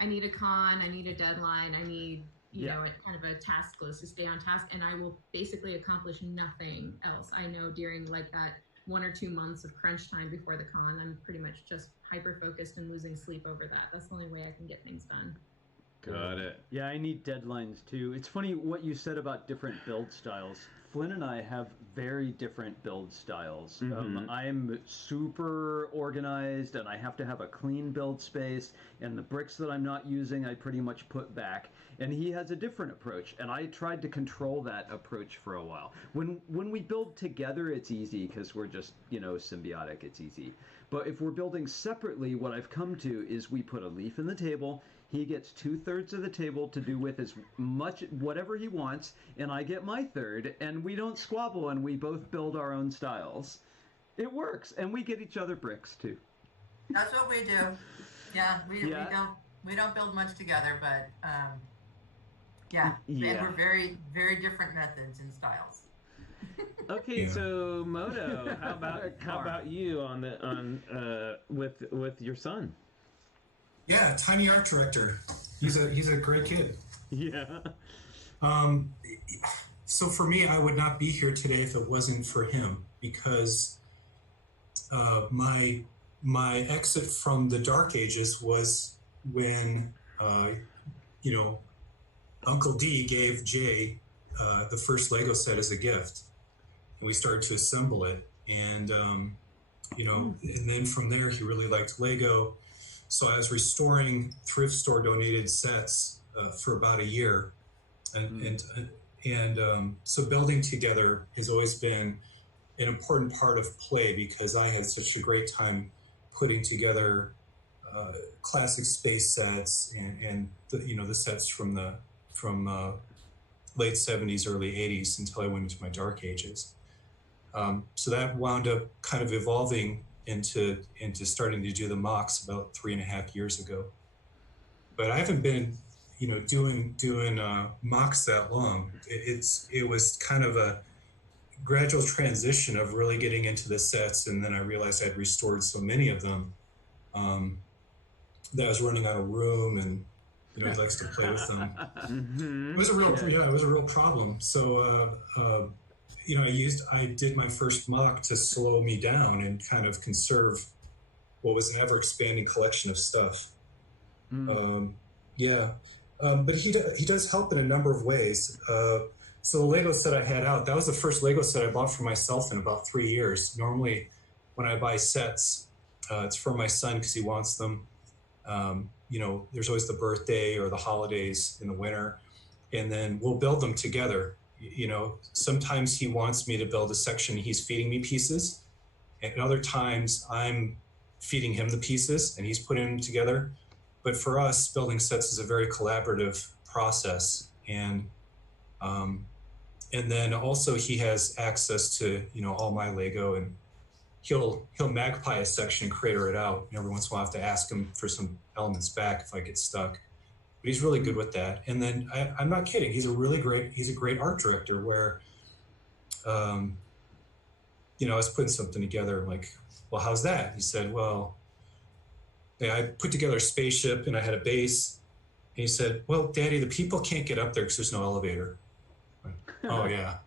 a con, I need a deadline, I need, kind of a task list to stay on task, and I will basically accomplish nothing else. I know during like that 1 or 2 months of crunch time before the con, I'm pretty much just hyper-focused and losing sleep over that. That's the only way I can get things done. Got it. Yeah, I need deadlines too. It's funny what you said about different build styles. Flynn and I have very different build styles. I'm super organized, and I have to have a clean build space, and the bricks that I'm not using I pretty much put back. And he has a different approach, and I tried to control that approach for a while. When we build together, it's easy because we're just, symbiotic. It's easy. But if we're building separately, what I've come to is we put a leaf in the table. He gets 2/3 of the table to do with as much whatever he wants, and I get my third, and we don't squabble, and we both build our own styles. It works, and we get each other bricks too. That's what we do. Yeah, we don't build much together, but and we're very, very different methods and styles. Okay, so Moto, how about you with your son? Yeah, tiny art director. He's a great kid. Yeah. So for me, I would not be here today if it wasn't for him, because my exit from the Dark Ages was when Uncle D gave Jay the first Lego set as a gift, and we started to assemble it, and and then from there he really liked Lego. So I was restoring thrift store donated sets for about a year, and so building together has always been an important part of play, because I had such a great time putting together classic space sets and the sets from late 70s, early 80s until I went into my Dark Ages. So that wound up kind of evolving into starting to do the mocks about 3.5 years ago. But I haven't been, doing mocks that long. It was kind of a gradual transition of really getting into the sets, and then I realized I'd restored so many of them that I was running out of room, and he likes to play with them. It was a real problem. So I did my first mock to slow me down and kind of conserve what was an ever-expanding collection of stuff. But he does help in a number of ways. So the Lego set I had out, that was the first Lego set I bought for myself in about 3 years. Normally, when I buy sets, it's for my son because he wants them. There's always the birthday or the holidays in the winter, and then we'll build them together. Sometimes he wants me to build a section, he's feeding me pieces, and other times I'm feeding him the pieces and he's putting them together. But for us, building sets is a very collaborative process. And then also he has access to, you know, all my Lego, and he'll magpie a section and crater it out. And every once in a while I have to ask him for some elements back if I get stuck. But he's really good with that. And then I'm not kidding. He's a great art director where, you know, I was putting something together. I'm like, well, how's that? He said, well, yeah, I put together a spaceship and I had a base. And he said, well, Daddy, the people can't get up there because there's no elevator. Like, oh yeah,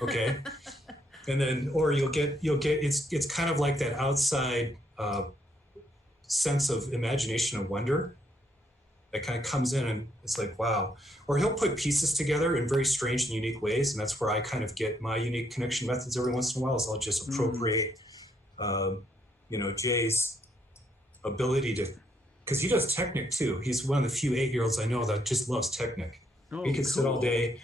okay. And then, or you'll get, it's kind of like that outside sense of imagination and wonder that kind of comes in, and it's like, wow. Or he'll put pieces together in very strange and unique ways, and that's where I kind of get my unique connection methods every once in a while. Is I'll just appropriate, you know, Jay's ability to, because he does Technic too. He's one of the few 8-year-olds I know that just loves Technic. Oh, he can sit all day.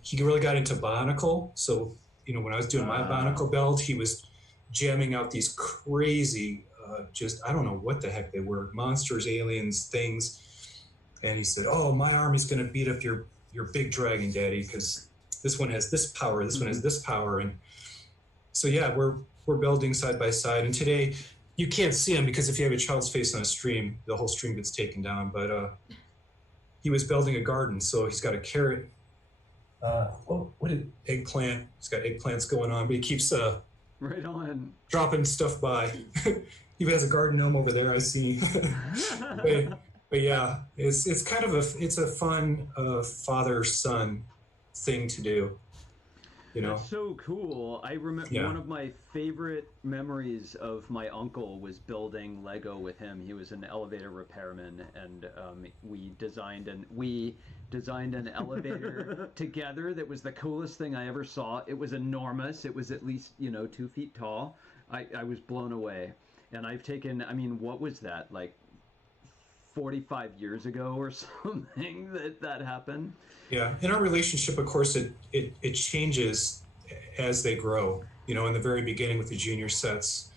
He really got into Bionicle. So, you know, when I was doing my Bionicle build, he was jamming out these crazy, just, I don't know what the heck they were, monsters, aliens, things. And he said, oh, my army's going to beat up your big dragon, Daddy, because this one has this power, this one has this power. And so, yeah, we're building side by side. And today, you can't see him because if you have a child's face on a stream, the whole stream gets taken down. But he was building a garden, so he's got a carrot. Eggplant. He's got eggplants going on, but he keeps right on dropping stuff by. He has a garden gnome over there, I see. but yeah, it's kind of a fun father-son thing to do. You know? That's so cool. I remember one of my favorite memories of my uncle was building Lego with him. He was an elevator repairman, and we designed an elevator together that was the coolest thing I ever saw. It was enormous. It was at least, you know, 2 feet tall. I was blown away. And I've taken, I mean, what was that, like 45 years ago or something that happened? Yeah, in our relationship, of course, it changes as they grow. You know, in the very beginning with the junior sets,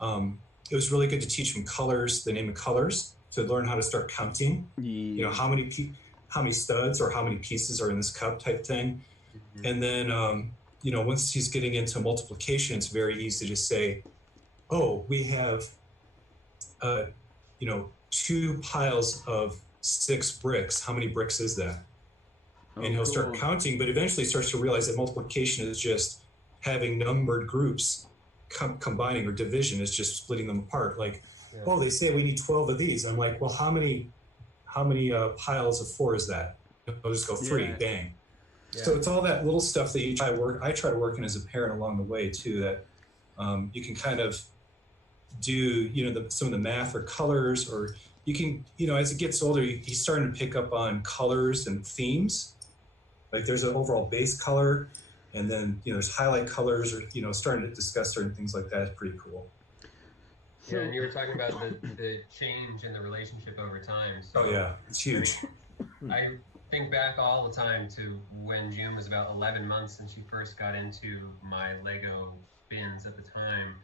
it was really good to teach them colors, the name of colors, to learn how to start counting. Yeah. You know, how many studs or how many pieces are in this cup type thing. Mm-hmm. And then, you know, once he's getting into multiplication, it's very easy to say, oh, we have, you know, 2 piles of 6 bricks. How many bricks is that? And he'll start counting, but eventually starts to realize that multiplication is just having numbered groups combining, or division is just splitting them apart. Like, oh, they say we need 12 of these. I'm like, well, how many piles of 4 is that? I'll just go 3, bang. Yeah. So it's all that little stuff that I try to work in as a parent along the way too, that you can kind of do, you know, some of the math or colors, or you can, you know, as it gets older, he's starting to pick up on colors and themes. Like there's an overall base color, and then, you know, there's highlight colors, or, you know, starting to discuss certain things like that is pretty cool. Yeah, and you were talking about the change in the relationship over time. So oh yeah, it's huge. I think back all the time to when June was about 11 months and she first got into my Lego bins at the time.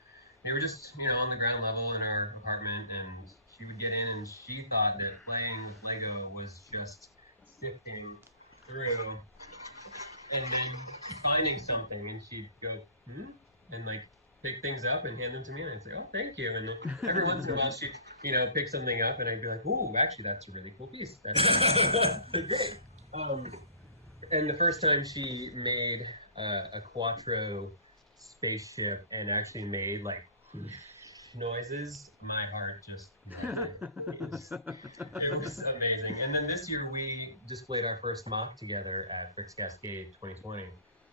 They were just, you know, on the ground level in our apartment, and she would get in and she thought that playing with Lego was just sifting through and then finding something, and she'd go, and like pick things up and hand them to me, and I'd say, oh, thank you. And then every once in a while she'd, you know, pick something up and I'd be like, ooh, actually that's a really cool piece. That's great. And the first time she made a Quattro spaceship and actually made like noises, my heart just it was amazing. And then this year we displayed our first mock together at Bricks Cascade 2020,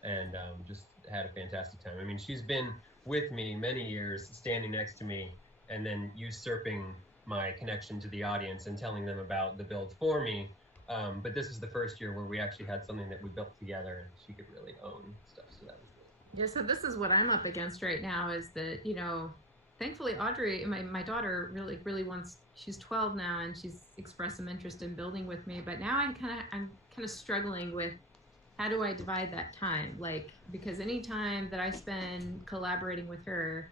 and just had a fantastic time. I mean, she's been with me many years, standing next to me, and then usurping my connection to the audience and telling them about the build for me. But this is the first year where we actually had something that we built together and she could really own stuff. So that was cool. Yeah, so this is what I'm up against right now, is that, you know, thankfully Audrey, my daughter, really wants, she's 12 now, and she's expressed some interest in building with me, but now I'm kind of struggling with, how do I divide that time? Like, because any time that I spend collaborating with her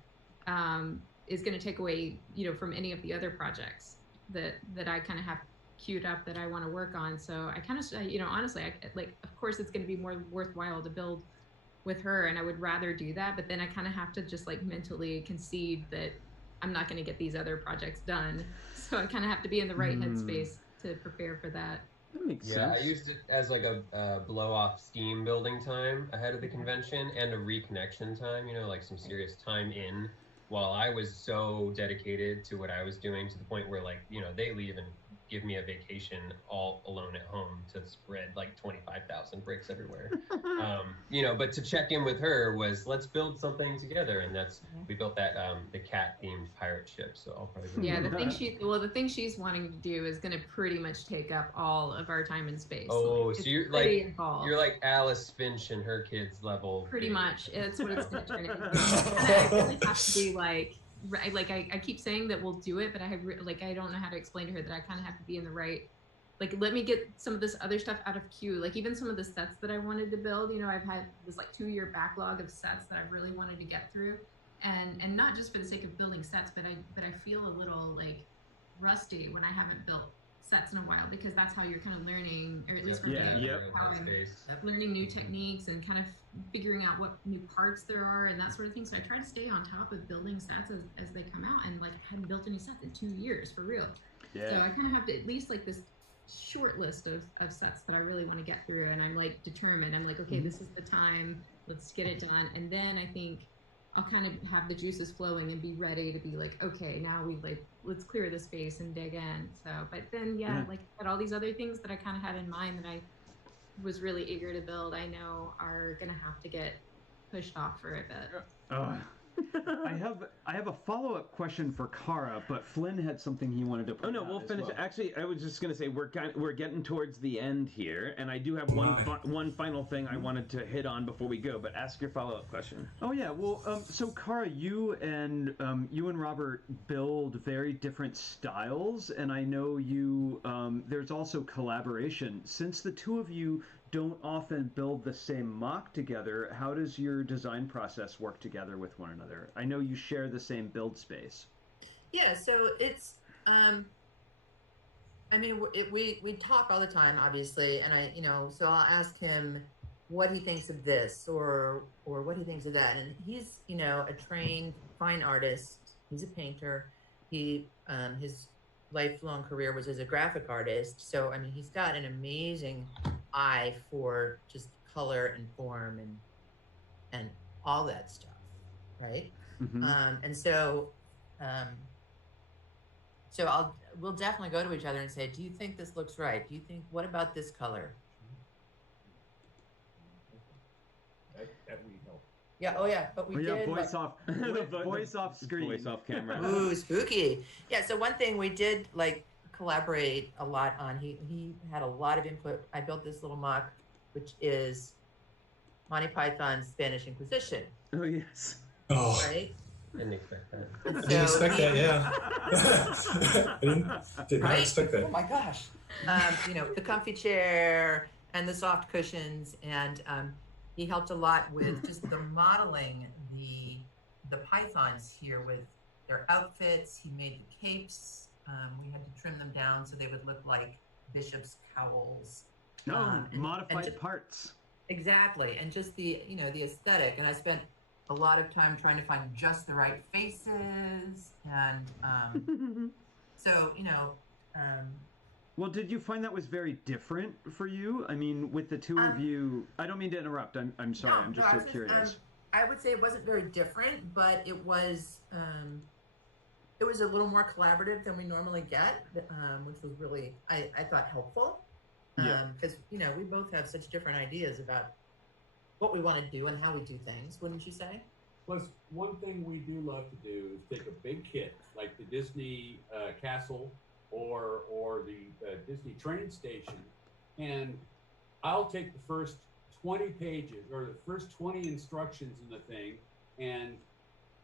is going to take away, you know, from any of the other projects that I kind of have queued up that I want to work on. So I kind of, honestly, of course it's going to be more worthwhile to build with her, and I would rather do that. But then I kind of have to just like mentally concede that I'm not going to get these other projects done. So I kind of have to be in the right headspace to prepare for that. That makes sense. Yeah, I used it as like a blow-off steam building time ahead of the convention and a reconnection time, like some serious time in, while I was so dedicated to what I was doing, to the point where like, they leave and give me a vacation all alone at home to spread like 25,000 bricks everywhere. But to check in with her was, let's build something together, and we built that the cat themed pirate ship. So I'll probably the thing she's wanting to do is going to pretty much take up all of our time and space. Oh, so you're like Alice Finch and her kids level. Pretty much, that's what it's going to turn into. I really have to be like. I keep saying that we'll do it, but I don't know how to explain to her that I kind of have to be in the right, let me get some of this other stuff out of queue. Like even some of the sets that I wanted to build, I've had this 2-year backlog of sets that I really wanted to get through, and not just for the sake of building sets, but I feel a little rusty when I haven't built sets in a while, because that's how you're kind of learning, or at least for me, how I'm learning new techniques and kind of figuring out what new parts there are and that sort of thing. So I try to stay on top of building sets as they come out, and I hadn't built any sets in 2 years for real. Yeah. So I kind of have to at least this short list of sets that I really want to get through, and I'm determined. I'm okay, this is the time, let's get it done. And then I think I'll kind of have the juices flowing and be ready to be okay, now let's clear the space and dig in. So, but then all these other things that I kind of had in mind that I was really eager to build, I know are gonna have to get pushed off for a bit. I have a follow-up question for Kara, but Flynn had something he wanted to point out. Oh no, we'll finish. Well. Actually, I was just going to say we're getting towards the end here, and I do have one final thing I wanted to hit on before we go. But ask your follow-up question. Oh yeah, well, so Kara, you and Robert build very different styles, and I know you. There's also collaboration. Since the two of you don't often build the same mock together, how does your design process work together with one another? I know you share the same build space. Yeah, so it's we talk all the time, obviously, and so I'll ask him what he thinks of this or what he thinks of that, and he's a trained fine artist. He's a painter. He his lifelong career was as a graphic artist, so he's got an amazing eye for just color and form and all that stuff, right? And so we'll definitely go to each other and say, do you think this looks right? Do you think, what about this color? That would help. Yeah, oh yeah, but we did voice off screen, voice off camera. Ooh, spooky. Yeah, so one thing we did collaborate a lot on. He had a lot of input. I built this little mock, which is Monty Python's Spanish Inquisition. Oh yes. Oh. Right. Didn't expect that. Didn't expect that. Yeah. I did not expect that. Oh my gosh. The comfy chair and the soft cushions, and he helped a lot with just the modeling the pythons here with their outfits. He made the capes. We had to trim them down so they would look like bishop's cowls. Modified parts. Exactly, and just the the aesthetic. And I spent a lot of time trying to find just the right faces, and Well, did you find that was very different for you? With the two of you, I don't mean to interrupt. I'm sorry. I'm just so curious. I would say it wasn't very different, but it was a little more collaborative than we normally get, which was really, I thought, helpful. Because, we both have such different ideas about what we want to do and how we do things, wouldn't you say? Plus, one thing we do love to do is take a big kit, like the Disney castle or the Disney train station, and I'll take the first 20 pages or the first 20 instructions in the thing and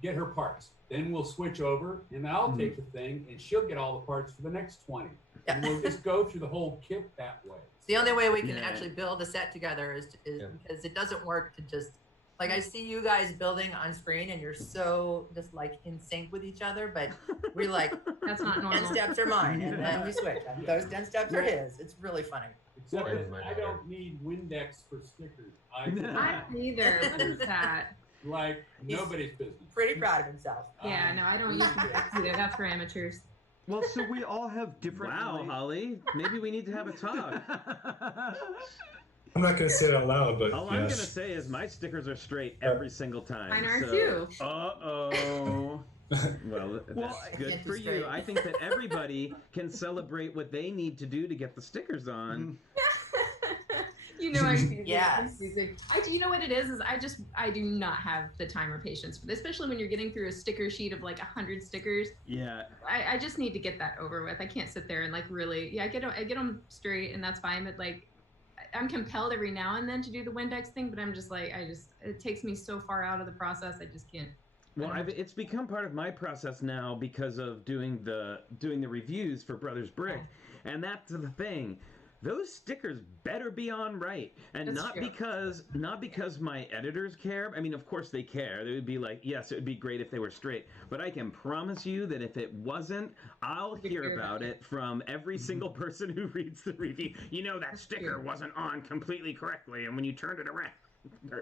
get her parts. Then we'll switch over and I'll take the thing and she'll get all the parts for the next 20. And we'll just go through the whole kit that way. It's the only way we can actually build a set together is because it doesn't work to just, Like I see you guys building on screen and you're so just like in sync with each other, but we're like, That's not 10 normal. steps are mine, and then we switch. Those 10 steps are his. It's really funny. Except That is my I daughter. don't need Windex for stickers. I don't either. What is that? Like nobody's business. Pretty proud of himself. Yeah, no, I don't use that either. That's for amateurs. Well, so we all have different. Wow, Holly. Maybe we need to have a talk. I'm not going to say it out loud, but All I'm going to say is my stickers are straight every single time. Mine are so, too. Uh-oh. Well, that's good can't for be you. straight. I think that everybody can celebrate what they need to do to get the stickers on. You know, Yes. you know what it is I do not have the time or patience for this, especially when you're getting through a sticker sheet of like 100 stickers. Yeah. I just need to get that over with. I can't sit there and like really, I get them straight and that's fine. But like, I'm compelled every now and then to do the Windex thing, but I'm just like, it takes me so far out of the process. I just can't. Well, it's become part of my process now because of doing the reviews for Brothers Brick, and that's the thing. Those stickers better be on right, and That's not true. because my editors care. I mean, of course they care. They would be like, yes, it would be great if they were straight. But I can promise you that if it wasn't, I'll hear about it from every single person who reads the review. You know, that sticker wasn't on completely correctly, and when you turned it around.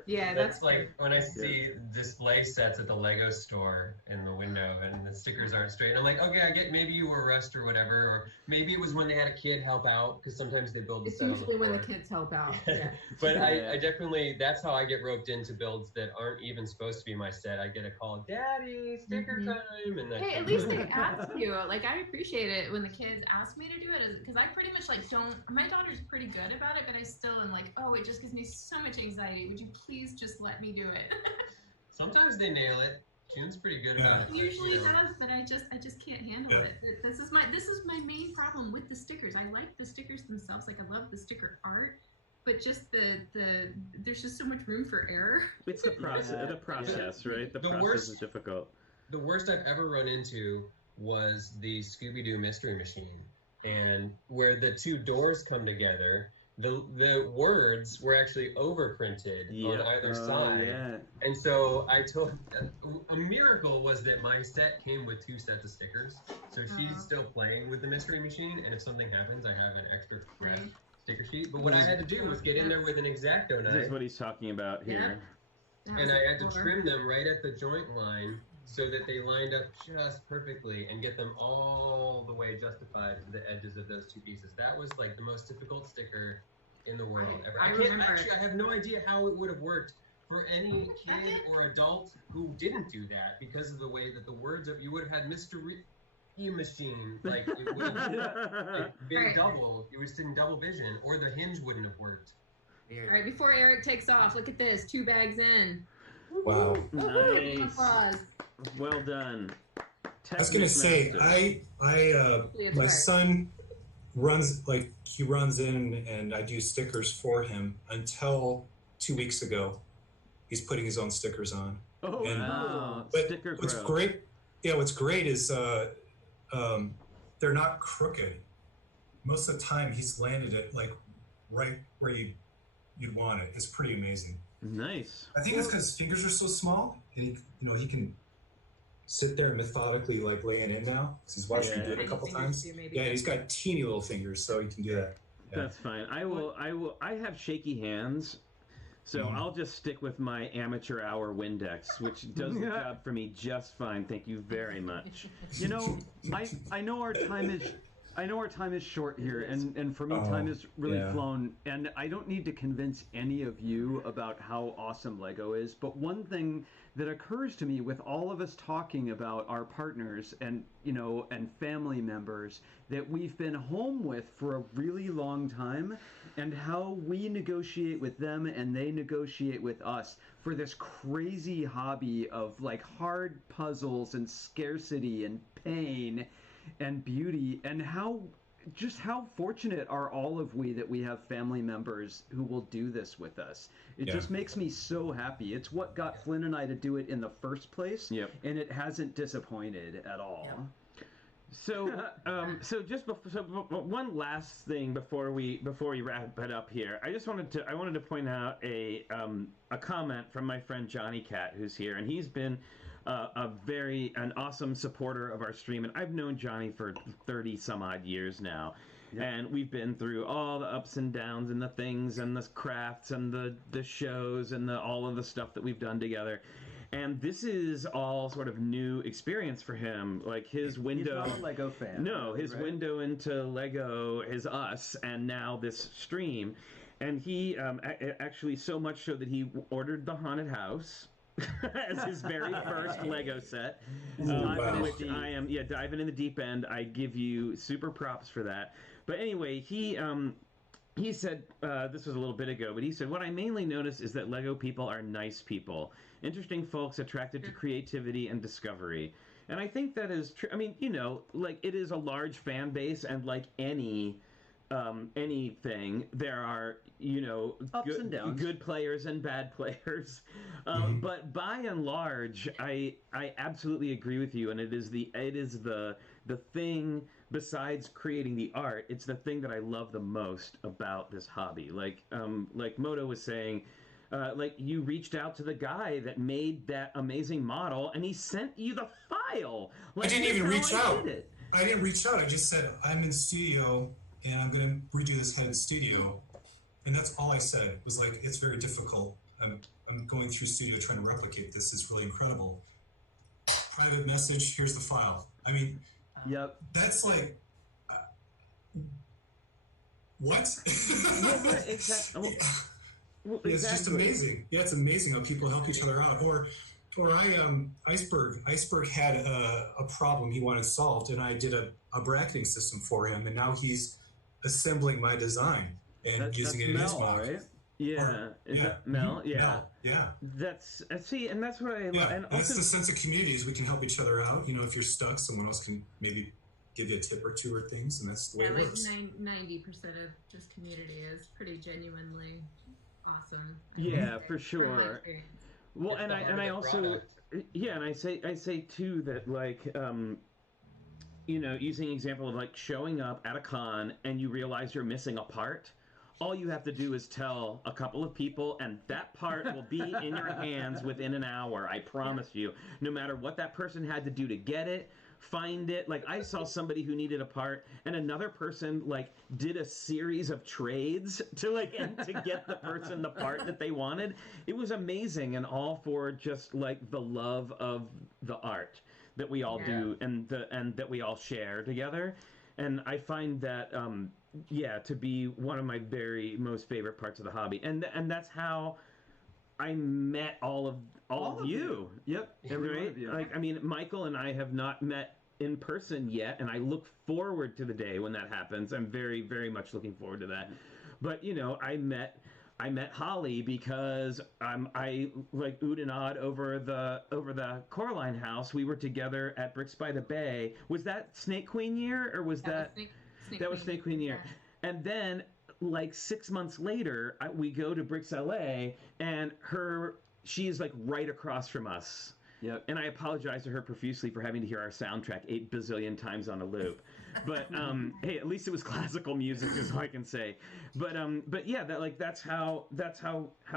Yeah, That's like when I see display sets at the Lego store in the window and the stickers aren't straight. And I'm like, okay, I get maybe you were rushed or whatever, or maybe it was when they had a kid help out because sometimes they build the It's set on the usually when the floor. kids help out. Yeah. But I definitely, that's how I get roped into builds that aren't even supposed to be my set. I get a call, Daddy, sticker time, and that. Hey, at least they ask you. Like, I appreciate it when the kids ask me to do it, because I pretty much like don't. My daughter's pretty good about it, but I still am like, oh, it just gives me so much anxiety. Would you please just let me do it? Sometimes they nail it. June's pretty good about it. Usually does, but I just can't handle it. This is my main problem with the stickers. I like the stickers themselves. Like, I love the sticker art. But just there's just so much room for error. It's the process, right? The process is difficult. The worst I've ever run into was the Scooby-Doo Mystery Machine, and where the two doors come together, the words were actually overprinted on either side. Yeah. And so I told, a miracle was that my set came with 2 sets of stickers, so she's still playing with the Mystery Machine, and if something happens, I have an extra fresh sticker sheet. But what I had to do was get in there with an X-Acto knife. This is what he's talking about here. And I had to trim them right at the joint line so that they lined up just perfectly and get them all the way justified to the edges of those 2 pieces. That was like the most difficult sticker in the world ever. I have no idea how it would have worked for any kid or adult who didn't do that because of the way that the words of, you would have had Mystery Machine, like it would have been double, it was in double vision, or the hinge wouldn't have worked. All right, before Eric takes off, look at this, 2 bags in. Wow. Nice. Applause. Well done. I was going to say, my son runs in and I do stickers for him until 2 weeks ago. He's putting his own stickers on. Oh, and, wow. But Sticker what's growth. great, what's great is they're not crooked. Most of the time, he's landed it like right where you'd want it. It's pretty amazing. Nice. I think it's because his fingers are so small, and he can sit there and methodically like lay it in now. He's watched me do it a couple times. Yeah, he's got teeny little fingers, so he can do that. Yeah. That's fine. I have shaky hands, so I'll just stick with my amateur hour Windex, which does the job for me just fine. Thank you very much. You know, I know our time is short here, and for me, time has really flown. And I don't need to convince any of you about how awesome Lego is. But one thing that occurs to me with all of us talking about our partners and family members that we've been home with for a really long time, and how we negotiate with them and they negotiate with us for this crazy hobby of like hard puzzles and scarcity and pain and beauty, and how fortunate are all of we that we have family members who will do this with us. It just makes me so happy. It's what got Flynn and I to do it in the first place, and it hasn't disappointed at all. So, one last thing before we wrap it up here, I wanted to point out a comment from my friend Johnny Cat, who's here, and he's been an awesome supporter of our stream, and I've known Johnny for 30 some odd years now. Yep. And we've been through all the ups and downs and the things and the crafts and the shows and all of the stuff that we've done together. And this is all sort of new experience for him. Like his window. He's not a Lego fan. No, his window into Lego is us, and now this stream. And he actually so much so that he ordered the haunted house as his very first Lego set. Which I am diving in the deep end. I give you super props for that. But anyway, he said, this was a little bit ago, but he said, what I mainly notice is that Lego people are nice people. Interesting folks attracted to creativity and discovery. And I think that is true. I mean, like it is a large fan base, and like anything, there are, ups and downs. Good players and bad players. But by and large, I absolutely agree with you. And it is the thing, besides creating the art, it's the thing that I love the most about this hobby. Like Moto was saying, like you reached out to the guy that made that amazing model, and he sent you the file. Like, I didn't even reach out. I didn't reach out. I just said, I'm in studio, and I'm going to redo this head in studio. And that's all I said. Was like, it's very difficult. I'm going through studio trying to replicate this. It's really incredible. Private message, here's the file. I mean, yep. That's like, what? Exactly. Well, it's just amazing. Yeah, it's amazing how people help each other out. Or Iceberg had a problem he wanted solved, and I did a bracketing system for him, and now he's assembling my design and using it in his mock. Right? Yeah. Is that Mel? Yeah. Mel, yeah. That's and that's what I love. Yeah, and that's also, the sense of community is we can help each other out. If you're stuck, someone else can maybe give you a tip or two or things, and that's the way it works. 90% of just community is pretty genuinely awesome. Yeah, for sure. Well, and I also, and I say too that like, using an example of like showing up at a con and you realize you're missing a part. All you have to do is tell a couple of people, and that part will be in your hands within an hour. I promise you. No matter what that person had to do to get it, find it. Like I saw somebody who needed a part, and another person like did a series of trades to get the person the part that they wanted. It was amazing, and all for just like the love of the art that we all do and that we all share together. And I find that to be one of my very most favorite parts of the hobby, and that's how I met all of you. Yep, every one of you. Like, I mean, Michael and I have not met in person yet, and I look forward to the day when that happens. I'm very, very much looking forward to that. But I met Holly because I like oohed and awed over the Coraline house. We were together at Bricks by the Bay. Was that Snake Queen year, or was that was Snake Queen year? Yeah. And then like 6 months later, we go to Bricks LA, and she is like right across from us. Yep. And I apologize to her profusely for having to hear our soundtrack 8 bazillion times on a loop. But hey, at least it was classical music, is all I can say. But yeah, that's how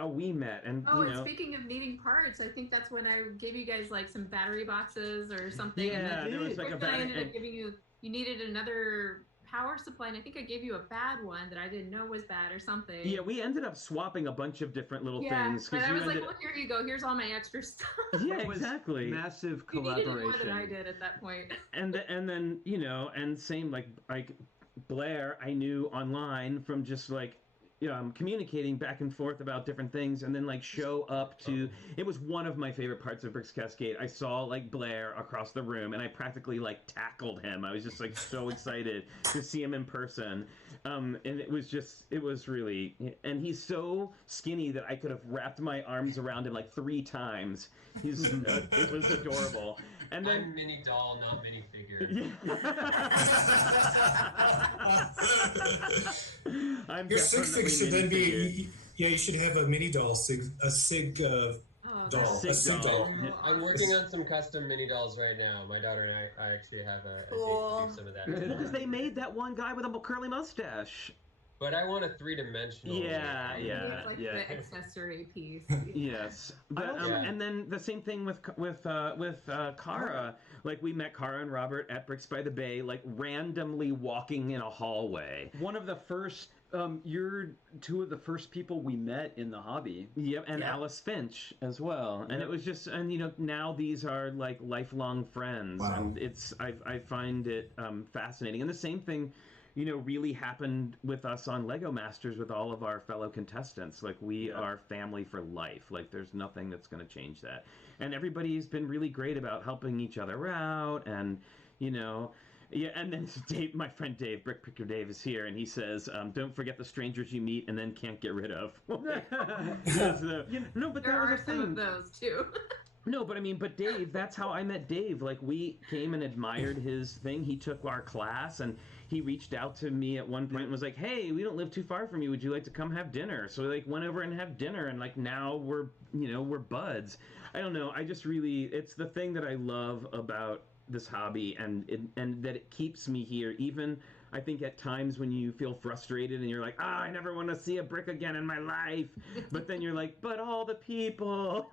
we met. And and speaking of needing parts, I think that's when I gave you guys like some battery boxes or something. Yeah, there was like a battery. I ended up giving you needed another power supply, and I think I gave you a bad one that I didn't know was bad or something. Yeah, we ended up swapping a bunch of different little things. But I was like, well, here you go. Here's all my extra stuff. Yeah, exactly. Massive collaboration. You needed more than I did at that point. And then and same like Blair, I knew online from just like communicating back and forth about different things, and then like show up to. It was one of my favorite parts of Bricks Cascade. I saw like Blair across the room, and I practically like tackled him. I was just like so excited to see him in person, and it was really. And he's so skinny that I could have wrapped my arms around him like 3 times. It was adorable. And then I'm mini doll, not mini figure. Your sig fig should then be. Yeah, you should have a mini doll, a sig doll, Sig a Sig doll. doll. I'm working on some custom mini dolls right now. My daughter and I actually have a date to do some of that. Because they made that one guy with a curly mustache. But I want a three-dimensional. Yeah. It's like the accessory piece. Yes, but and then the same thing with Kara. Like we met Kara and Robert at Bricks by the Bay, like randomly walking in a hallway. One of the first, you're two of the first people we met in the hobby. Yep, and Alice Finch as well. And it was just, and now these are like lifelong friends, and it's I find it fascinating. And the same thing, really happened with us on Lego Masters with all of our fellow contestants. Like we are family for life. Like there's nothing that's going to change that. And everybody's been really great about helping each other out, and and then Dave, my friend Dave, Brick Picker Dave, is here, and he says, "Don't forget the strangers you meet and then can't get rid of." No, but there are some of those too. No, but Dave, that's how I met Dave. Like, we came and admired his thing. He took our class, and he reached out to me at one point and was like, "Hey, we don't live too far from you. Would you like to come have dinner?" So we went over and have dinner, and now we're buds. I don't know. I just really, it's the thing that I love about this hobby, and that it keeps me here. Even I think at times when you feel frustrated and you're like, I never want to see a brick again in my life, but then you're like, but all the people.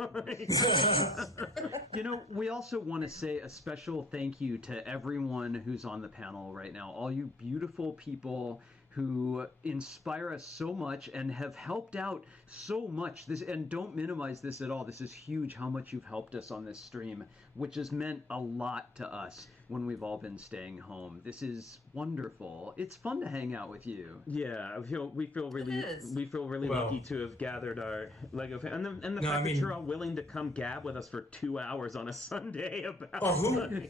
We also want to say a special thank you to everyone who's on the panel right now, all you beautiful people who inspire us so much and have helped out so much. And don't minimize this at all. This is huge how much you've helped us on this stream, which has meant a lot to us when we've all been staying home. This is wonderful. It's fun to hang out with you. Yeah, we feel really lucky to have gathered our Lego fan, and the fact that you're all willing to come gab with us for 2 hours on a Sunday about. Oh,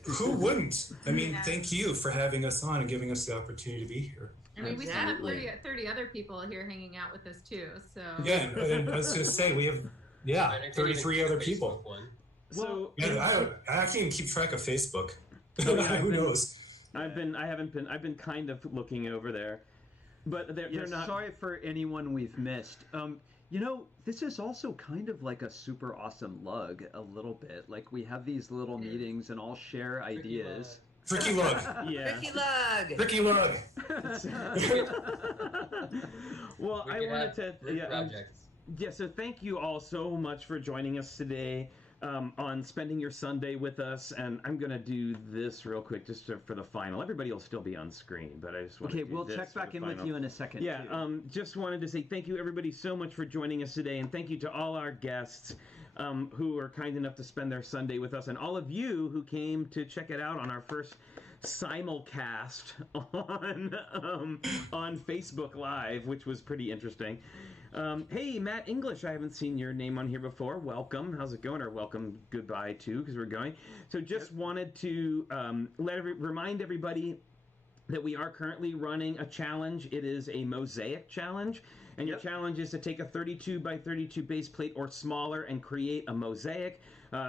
who wouldn't? Thank you for having us on and giving us the opportunity to be here. We still have 30 other people here hanging out with us too. So yeah, and I was going to say we have 33 other people. So I can't even keep track of Facebook. Who knows? I've been kind of looking over there, but they're not. Sorry for anyone we've missed. This is also kind of like a super awesome lug a little bit. Like we have these little meetings and all share ideas. Tricky lug. Yeah. Tricky lug. Tricky lug. Well, I wanted to. So thank you all so much for joining us today. On spending your Sunday with us, and I'm gonna do this real quick just for the final. Everybody will still be on screen, but I just want to. Okay, we'll check back in with you in a second. Yeah, just wanted to say thank you everybody so much for joining us today, and thank you to all our guests who are kind enough to spend their Sunday with us, and all of you who came to check it out on our first simulcast on Facebook Live, which was pretty interesting. Hey, Matt English, I haven't seen your name on here before. Welcome. How's it going? Or welcome, goodbye, too, because we're going. So just wanted to remind everybody that we are currently running a challenge. It is a mosaic challenge. And your challenge is to take a 32 by 32 base plate or smaller and create a mosaic,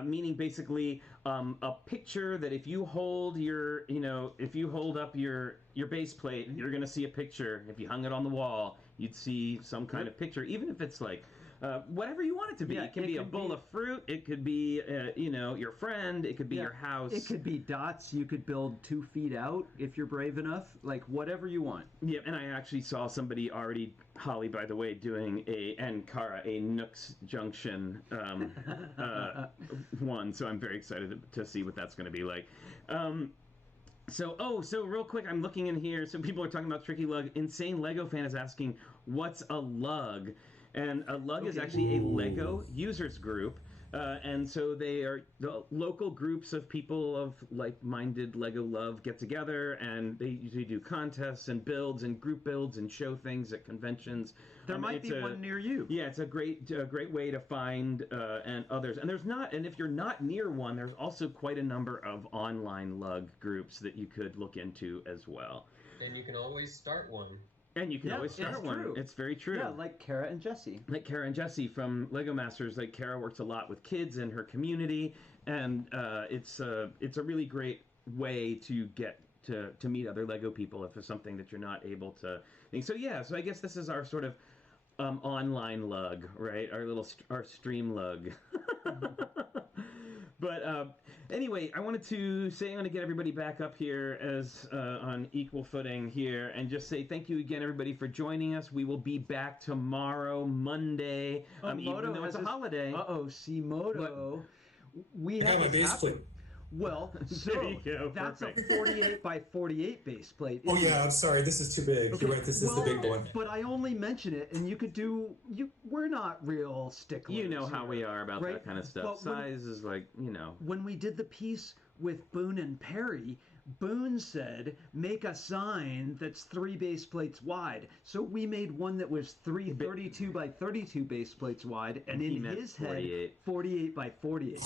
meaning basically a picture that if you hold up your base plate, you're going to see a picture. If you hung it on the wall, you'd see some kind of picture, even if it's like whatever you want it to be. It can be a bowl of fruit. It could be, your friend. It could be your house. It could be dots. You could build 2 feet out if you're brave enough. Like whatever you want. Yeah, and I actually saw somebody already, Holly, by the way, doing and Kara, a Nooks Junction one. So I'm very excited to see what that's going to be like. So real quick, I'm looking in here. So people are talking about Tricky Lug. Insane Lego Fan is asking, what's a lug? And a lug is actually a Lego users group. And so they are the local groups of people of like-minded Lego love get together, and they usually do contests and builds and group builds and show things at conventions. There might be one near you. Yeah, it's a great way to find and others. And if you're not near one, there's also quite a number of online lug groups that you could look into as well. And you can always start one. And you can always start one. True. It's very true. Yeah, like Kara and Jesse. Like Kara and Jesse from Lego Masters. Like Kara works a lot with kids in her community, and it's a really great way to get to meet other Lego people if it's something that you're not able to think. So I guess this is our sort of online lug, right? Our stream lug. But anyway, I wanted to say I'm going to get everybody back up here as on equal footing here, and just say thank you again, everybody, for joining us. We will be back tomorrow, Monday, even though it's a holiday. See, Moto. We I have have a this base happen. plate. Well, so There you go, that's perfect. a 48 by 48 base plate. Oh yeah, I'm sorry. This is too big. Okay, You're right. This is the big one. But I only mention it, and you could do. We're not real sticklers. You know how here, we are about right? that kind of stuff. But when- Size is like, When we did the piece with Boone and Perry, Boone said, make a sign that's 3 base plates wide. So we made one that was 3 32 by 32 base plates wide, and He in meant his head, 48. 48 by 48.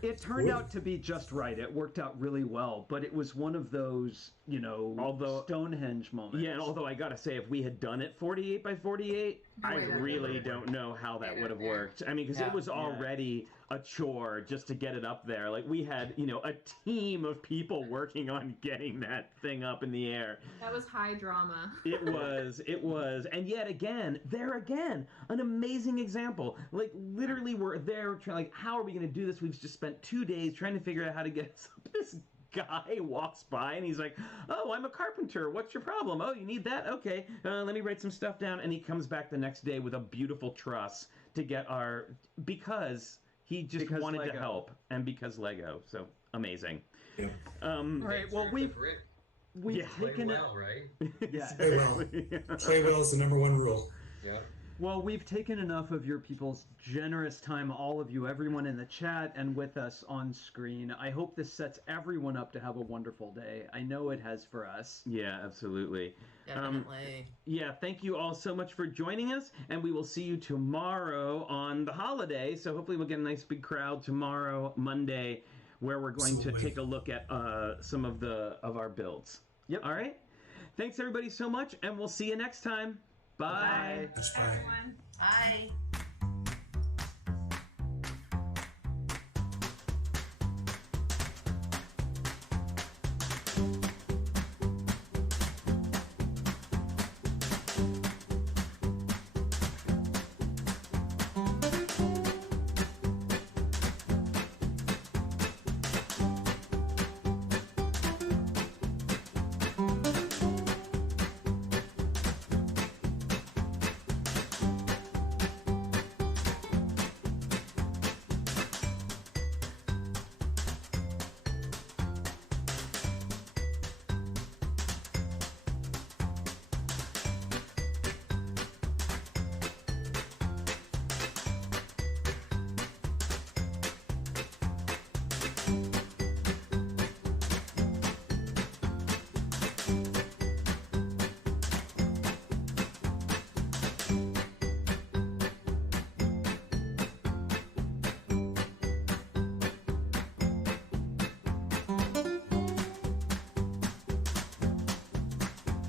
It turned out to be just right. It worked out really well, but it was one of those, Stonehenge moments. yeah, and although I gotta say, if we had done it 48 by 48, I really don't know how that would have worked. I mean, because it was already a chore just to get it up there. Like, we had, a team of people working on getting that thing up in the air. That was high drama. It was. And yet again, an amazing example. Like, literally, we're there trying, like, how are we going to do this? We've just spent 2 days trying to figure out how to get this up. This guy walks by and he's like, oh, I'm a carpenter. What's your problem? Oh, you need that? Okay. Let me write some stuff down. And he comes back the next day with a beautiful truss to get because he just wanted Lego. to help, and because Lego. So amazing. Yeah. All right. Well, we've Yeah. Play taken it. well, right? Yeah. Play well. Play well is the #1 rule. Yeah. Well, we've taken enough of your people's generous time, all of you, everyone in the chat and with us on screen. I hope this sets everyone up to have a wonderful day. I know it has for us. Yeah, absolutely. Definitely. Yeah, thank you all so much for joining us, and we will see you tomorrow on the holiday. So hopefully we'll get a nice big crowd tomorrow, Monday, where we're going to take a look at some of our builds. Yep. All right. Thanks everybody so much, and we'll see you next time. Bye. That's Bye, fine. everyone. Bye.